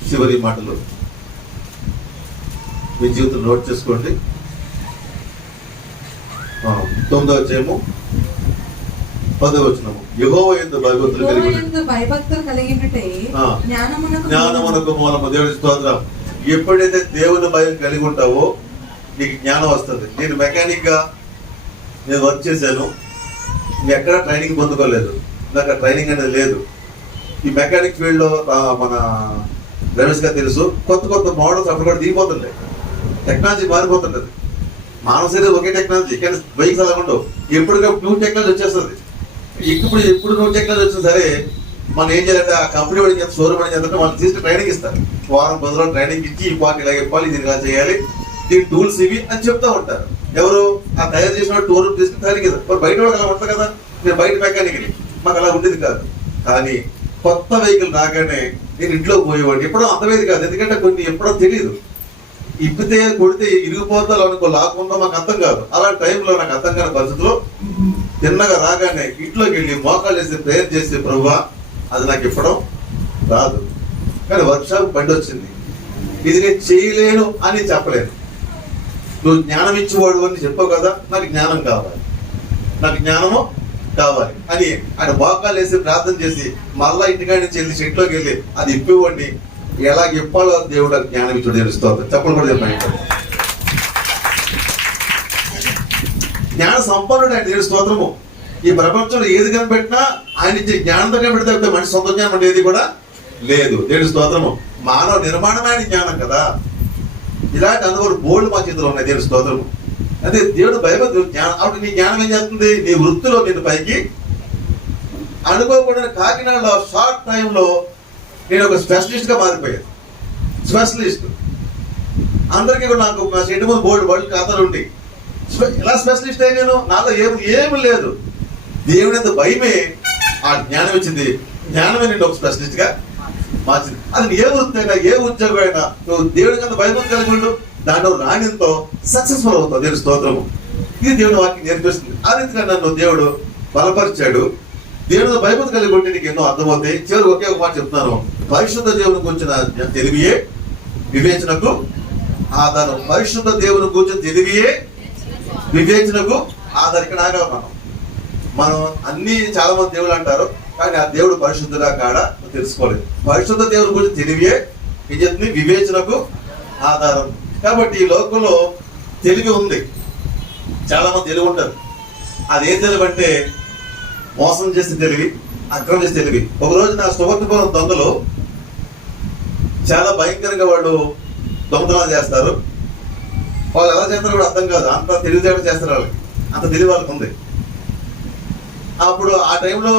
చివరి మాటలు మీ జీవితంలో నోట్ చేసుకోండి. 9వ అధ్యాయము 10వ వచనము. యెహోవా యందు భయభక్తులు కలిగినట్టే జ్ఞానమునకు మూలము. దేవుడి స్తోత్రం. ఎప్పుడైతే దేవుని భయం కలిగి ఉంటావో నీకు జ్ఞానం వస్తుంది. నేను మెకానిక్ గా నేను వర్క్ చేశాను. ఎక్కడ ట్రైనింగ్ పొందుకోలేదు. నాకు ట్రైనింగ్ అనేది లేదు. ఈ మెకానిక్ ఫీల్డ్ లో మన రమేష్ గారు తెలుసు, కొత్త కొత్త మోడల్స్ అప్పుడు కూడా దిగిపోతుంటాయి. టెక్నాలజీ మారిపోతుంటది. మానవ శరీరం ఒకే టెక్నాలజీ, కానీ బైక్స్ అలా ఉండవు. ఎప్పటికప్పుడు న్యూ టెక్నాలజీ వచ్చేస్తుంది. ఎప్పుడు న్యూ టెక్నాలజీ వచ్చినా సరే మనం ఏం చేయాలంటే ఆ కంపెనీ వాడికి చేస్తే, షోరూమ్ వాడికి చేస్తే వాళ్ళు తీసుకుని ట్రైనింగ్ ఇస్తారు. వారం 10 రోజులు ట్రైనింగ్ ఇచ్చి ఈ పార్ట్ ఇలా చెప్పాలి, దీన్ని ఇలా చేయాలి, దీని టూల్స్ ఇవి అని చెప్తా ఉంటారు. ఎవరు ఆ తయారు చేసిన టూర్ తీసుకుని తయారు కదా. బయట వాడు అలా ఉంటుంది కదా. నేను బయట మెకానిక్ని, మాకు అలా ఉండేది కాదు. కానీ కొత్త వెహికల్ రాగానే నేను ఇంట్లో పోయేవాడిని. ఎప్పుడో అంతవేది కాదు, ఎందుకంటే కొన్ని ఎప్పుడో తెలియదు. ఇప్పితే కొడితే ఇరిగిపోతా అనుకో, లాక్కుందో మాకు అర్థం కాదు. అలాంటి టైంలో నాకు అర్థం కాని పరిస్థితుల్లో తిన్నగా రాగానే ఇంట్లోకి వెళ్ళి మోకాలు వేసి ప్రేయర్ చేసి, ప్రభువా అది నాకు ఇప్పడం రాదు, కానీ వర్క్షాప్ బండి వచ్చింది, ఇది నేను చేయలేను అని చెప్పలేను. నువ్వు జ్ఞానం ఇచ్చేవాడు అని చెప్పావు కదా, నాకు జ్ఞానం కావాలి, నాకు జ్ఞానము కావాలి అని ఆయన మోకాలు వేసి ప్రార్థన చేసి మళ్ళా ఇంటికాడి నుంచి వెళ్ళి చెట్లోకి వెళ్ళి అది ఇప్పివ్వండి. ఎలా ఇప్పాలో దేవుడు జ్ఞానం ఇచ్చాడు. తెలుస్తుంది. చెప్పలు కూడా చెప్పండి. జ్ఞాన సంపన్నుడు ఆయన. దేవుడి స్తోత్రము. ఈ ప్రపంచంలో ఏది కనిపెట్టినా ఆయన ఇచ్చే జ్ఞానంతో కనిపెడితే మనిషి సొంత జ్ఞానం అంటే ఏది కూడా లేదు. దేవుడి స్తోత్రము. మానవ నిర్మాణమే ఆయన జ్ఞానం కదా. ఇలాంటి అనుభవాలు బోల్డ్ మా చేతిలో ఉన్నాయి. దేవుడి స్తోత్రము. అదే దేవుడు భయపడు జ్ఞానం. అప్పుడు నీ జ్ఞానం ఏం చేస్తుంది? నీ వృత్తిలో నేను పైకి అనుకోకుండా కాకినాడలో షార్ట్ టైంలో నేను ఒక స్పెషలిస్ట్ గా మారిపోయాను. స్పెషలిస్ట్ అందరికీ కూడా నాకు మా ఇంటి ముందు బోల్డ్ ఖాతాలు ఉండి ఎలా స్పెషలిస్ట్ అయ్యాను? నాలో ఏమి లేదు. దేవుని అంత భయమే ఆ జ్ఞానం ఇచ్చింది. జ్ఞానమే నేను ఒక స్పెషలిస్ట్ గా మార్చింది. అది ఏ వృత్తి అయినా, ఏ ఉద్యోగం అయినా నువ్వు దేవుడి కింద భయభక్తి కలిగి ఉండు, దాంట్లో రాణ్యంతో సక్సెస్ఫుల్ అవుతావు. దేవుడి స్తోత్రము. ఇది దేవుని వాక్యం నేర్పిస్తుంది. ఆ రీతిగా నన్ను దేవుడు బలపరిచాడు. దేవుడు భయభక్తి కలిగి ఉంటే నీకు ఎన్నో అర్థమవుతాయి. చివరికి ఒకే ఒక మాట చెప్తున్నాను. పరిశుద్ధ దేవుని గురించిన తెలివియే వివేచనకు ఆధారం. పరిశుద్ధ దేవుని గురించి తెలివియే వివేచనకు ఆధారం. ఇక్కడ ఆగా మనం అన్ని చాలా మంది దేవుడు అంటారు, కానీ ఆ దేవుడు పరిశుద్ధుడా కాడా తెలుసుకోలేదు. పరిశుద్ధ దేవుని గురించి తెలివియే ఏం చెప్తుంది? వివేచనకు ఆధారం. కాబట్టి ఈ లోకంలో తెలివి ఉంది. చాలా మంది తెలివి ఉంటారు. అదేం తెలివి అంటే మోసం చేసే తెలివి, అక్రమం చేసే తెలివి. ఒకరోజు నా సువర్ణపురం దొంగలు చాలా భయంకరంగా వాళ్ళు దొంగతనాలు చేస్తారు. వాళ్ళు ఎలా చేస్తారో కూడా అర్థం కాదు. అంత తెలివితేటలు చేస్తారు. వాళ్ళకి అంత తెలివి వాళ్ళకి ఉంది. అప్పుడు ఆ టైంలో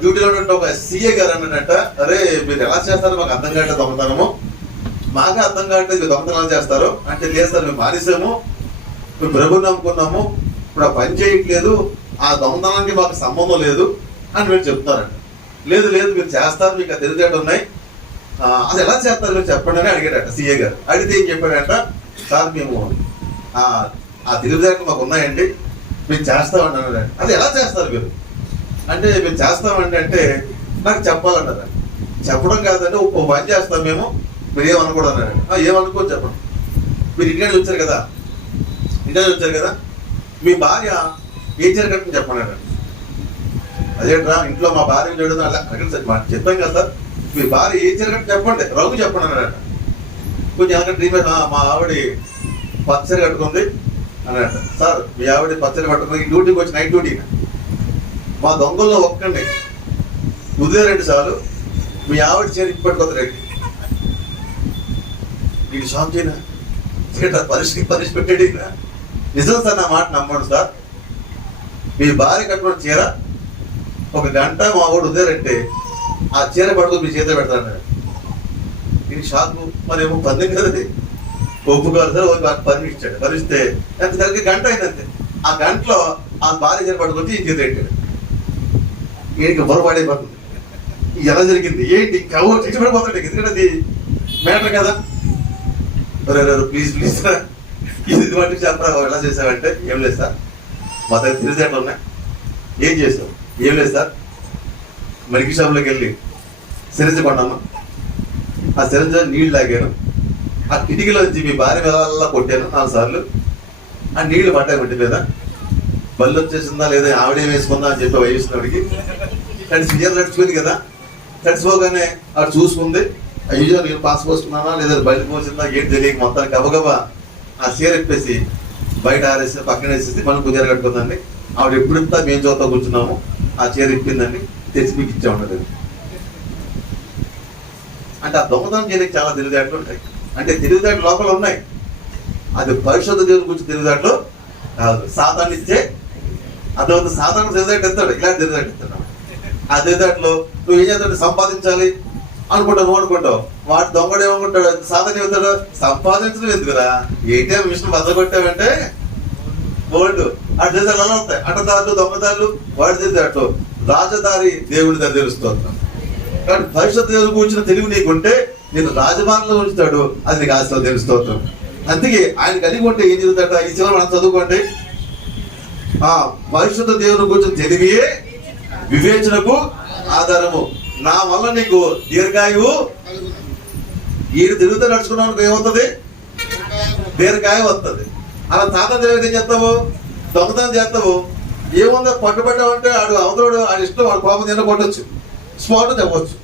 డ్యూటీలో ఉన్న ఒక సీఏ గారు అన్నట్ట, అరే మీరు ఎలా చేస్తారో మాకు అర్థం కావట్లేదు దొంగతనము, మాకే అర్థం కావట్లేదు మీరు దొంగతనాలు చేస్తారు అంటే, లేదు సార్ మేము మానేసాము, మేము ప్రభుని నమ్ముకున్నాము, ఇప్పుడు ఆ పని చేయట్లేదు, ఆ దొంగతనానికి మాకు సంబంధం లేదు అని మీరు చెప్తారంట. లేదు లేదు మీరు చేస్తారు, మీకు ఆ తెలివితేటలు ఉన్నాయి, అది ఎలా చేస్తారు మీరు చెప్పండి అని అడిగాడట సీఏ గారు. అడిగితే ఏం చెప్పాడంట, సార్ మేము ఆ తెలివితేటలు మాకు ఉన్నాయండి, మేము చేస్తామండి అన్నాడు. అది ఎలా చేస్తారు మీరు అంటే, మేము చేస్తామండి అంటే నాకు చెప్పాలన్నారు. చెప్పడం కాదంటే ఓ పని చేస్తాం మేము, మీరు ఏమనుకోడు అన్నాడు. ఏమనుకోని చెప్పండి. మీరు ఇండియా వచ్చారు కదా, మీ భార్య ఏ చీర కట్టుకుని చెప్పండి. అదేంట్రా ఇంట్లో మా భార్య చూడదు అలా చెప్పాం కదా సార్, మీ భార్య ఏ చీర కట్టు చెప్పండి, రంగు చెప్పండి అన్నాడట. కొంచెం వెనక డ్రీమ్ మా ఆవిడ పచ్చరి కట్టుకుంది అన్నట. సార్ మీ ఆవిడ పచ్చరి కట్టుకుంది, డ్యూటీకి వచ్చి నైట్ డ్యూటీ. మా దొంగల్లో ఒక్కండి ఉదయం 2 సార్లు మీ ఆవిడ చీర ఇప్పటికొద్దు రండి. వీడి షాప్ చేయనా, పరిస్థితి పెట్టాడు. నిజం సార్, నా మాట నమ్మండి సార్. మీ భార్య కట్టుకున్న చీర 1 గంట మా వాడు ఉదయారంటే ఆ చీర పడుకుని మీ చేతిలో పెడతాడు. ఇది షాకు. మరేమో పందెం కదది, ఒప్పుకోవాలి సార్. ఒక పని ఇచ్చాడు. పరిస్తే ఎంత సరిగ్గా గంట అయిందంతే. ఆ గంటలో ఆ భార్య చీర పడుకొచ్చి ఈ చేతి పెట్టాడు. ఈయనకి బొరపాడైపోతుంది. ఎలా జరిగింది ఏంటి కవర్ చిచ్చిపడిపోతాడు. ఎందుకంటే అది మ్యాటర్ కదా. ప్లీజ్ ప్లీజ్ సార్, ఇది మటుకు చెప్పరా ఎలా చేసావంటే, ఏం లేదు సార్ మా దగ్గర తెలిసేట్లు ఉన్నాయి. ఏం చేసావు? ఏం లేదు సార్, మెడికల్ షాప్లోకి వెళ్ళి సిరంజి కొన్నామా, ఆ సిరంజ నీళ్లు తాగాను, ఆ కిటికీలో వచ్చి మీ భార్య మీద కొట్టాను 4 సార్లు. ఆ నీళ్లు పట్టాయి ఒంటి మీద. బళ్ళు వచ్చేసిందా లేదా ఆవిడేం వేసుకుందా అని చెప్పి వయసుకున్నడికి నడుచుకుంది కదా. తడిసిపోగానే ఆవిడ చూసుకుంది. అయ్యో నేను పాస్ పోసుకున్నానా లేదా బయట పోసిందా ఏంటి తెలియక మొత్తానికి గబగబా ఆ చీర ఇప్పేసి బయట ఆరేసి పక్కన వేసేసి మనం కుదిర కట్టుకుందండి. ఆవిడ ఎప్పుడు ఇప్పుతా మేము చోత కూర్చున్నాము. ఆ చీర ఇప్పిందండి, తెచ్చి మీకు ఇచ్చా ఉండదు. అంటే ఆ దొంగతనం చేయడానికి చాలా తెలివితేటలు ఉంటాయి. అంటే తెలివితేటలు లోపల ఉన్నాయి. అది పరిశుద్ధ దేవుని గురించి తెలివితేటలు కాదు. సాతాన్ని ఇచ్చే అదొక సాధారణ తెలివితేట ఎత్తాడు, ఇలాంటి తెలివితేట ఎత్తాడు. ఆ తెలివితేటలో నువ్వు ఏం చేస్తాడు, సంపాదించాలి అనుకుంటావు. అనుకుంటావు వాడు దొంగడు ఏమనుకుంటాడు, సాధన ఏమవుతాడు, సంపాదించడం ఎందుకురా, ఏటీఎం మిషన్ బద్దగొట్టావంటే బోల్డ్ అటు చేసే అలా వస్తాయి. అట్టదారులు దొంగదారులు వాడి తెలిసేటట్లు. రాజదారి దేవుడి దగ్గర తెలుస్తుంది. కానీ భవిష్యత్తు దేవుడు కూర్చున్న తెలివి నీకుంటే నేను రాజమార్గంలో ఉంచుతాడు, అది నీకు ఆశలో తెలుస్తుంది. అందుకే ఆయన కలిగి ఉంటే ఏం జరుగుతాడ, ఈ చివరి మనం చదువుకోండి. భవిష్యత్తు దేవుని కూర్చున్న తెలివియే వివేచనకు ఆధారము. నా వల్ల నీకు దీర్ఘాయువు. ఈడు తిరుగుతూ నడుచుకున్నావు ఏమవుతుంది, దీర్ఘాయువు వస్తుంది. అలా తాత తెలివితే ఏం చేస్తావు, దొంగతనం చేస్తావు. ఏముందో పట్టుబడ్డావంటే ఆడు అవతడు ఆడి ఇష్టం, వాడు కోపం తిన్న కొట్టచ్చు, స్పాట్ చెప్పవచ్చు.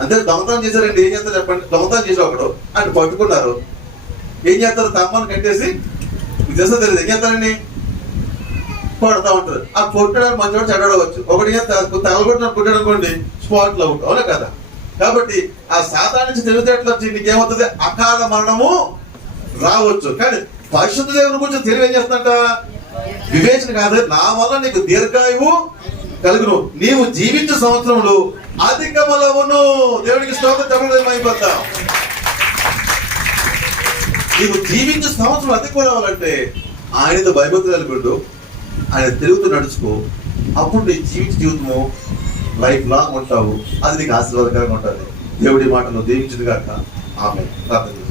అంతే. దొంగతనం చేశారండి, ఏం చేస్తారు చెప్పండి. దొంగతనం చేసి ఒకడు అటు పట్టుకున్నారు, ఏం చేస్తారు, తమ్మని కట్టేసి మీకు తెలుసో తెలియదు ఏం చేస్తారండి, కొడతా ఉంటారు. ఆ కొట్టడానికి మంచివాడు చెడవచ్చు. ఒకటి తగలగొట్టిన కొట్టాడు అనుకోండి, స్పాట్ లో అవుట్. అవునా కదా. కాబట్టి ఆ శాతాన్ని నుంచి తెలివితేటలు వచ్చి నీకేమవుతుంది, అకాల మరణము రావచ్చు. కానీ పరిశుద్ధ దేవుని గురించి తెలివి ఏం చేస్తుందంట, వివేచన కాదు. నా వల్ల నీకు దీర్ఘాయువు కలుగును, నీవు జీవించే సంవత్సరములు అధికములవును. దేవునికి స్తోత్రం చెప్పడం అయిపోతాం. నీవు జీవించే సంవత్సరం అధికమవ్వాలంటే ఆయనతో భయభక్తులు కలిగి ఆయన తిరుగుతూ నడుచుకో. అప్పుడు నీ జీవితము లైఫ్ లాంగ్ ఉంటావు. అది నీకు ఆశీర్వాదకరంగా ఉంటుంది. దేవుడి మాటను దీవించును గాక. ఆమేన్. ప్రార్థన.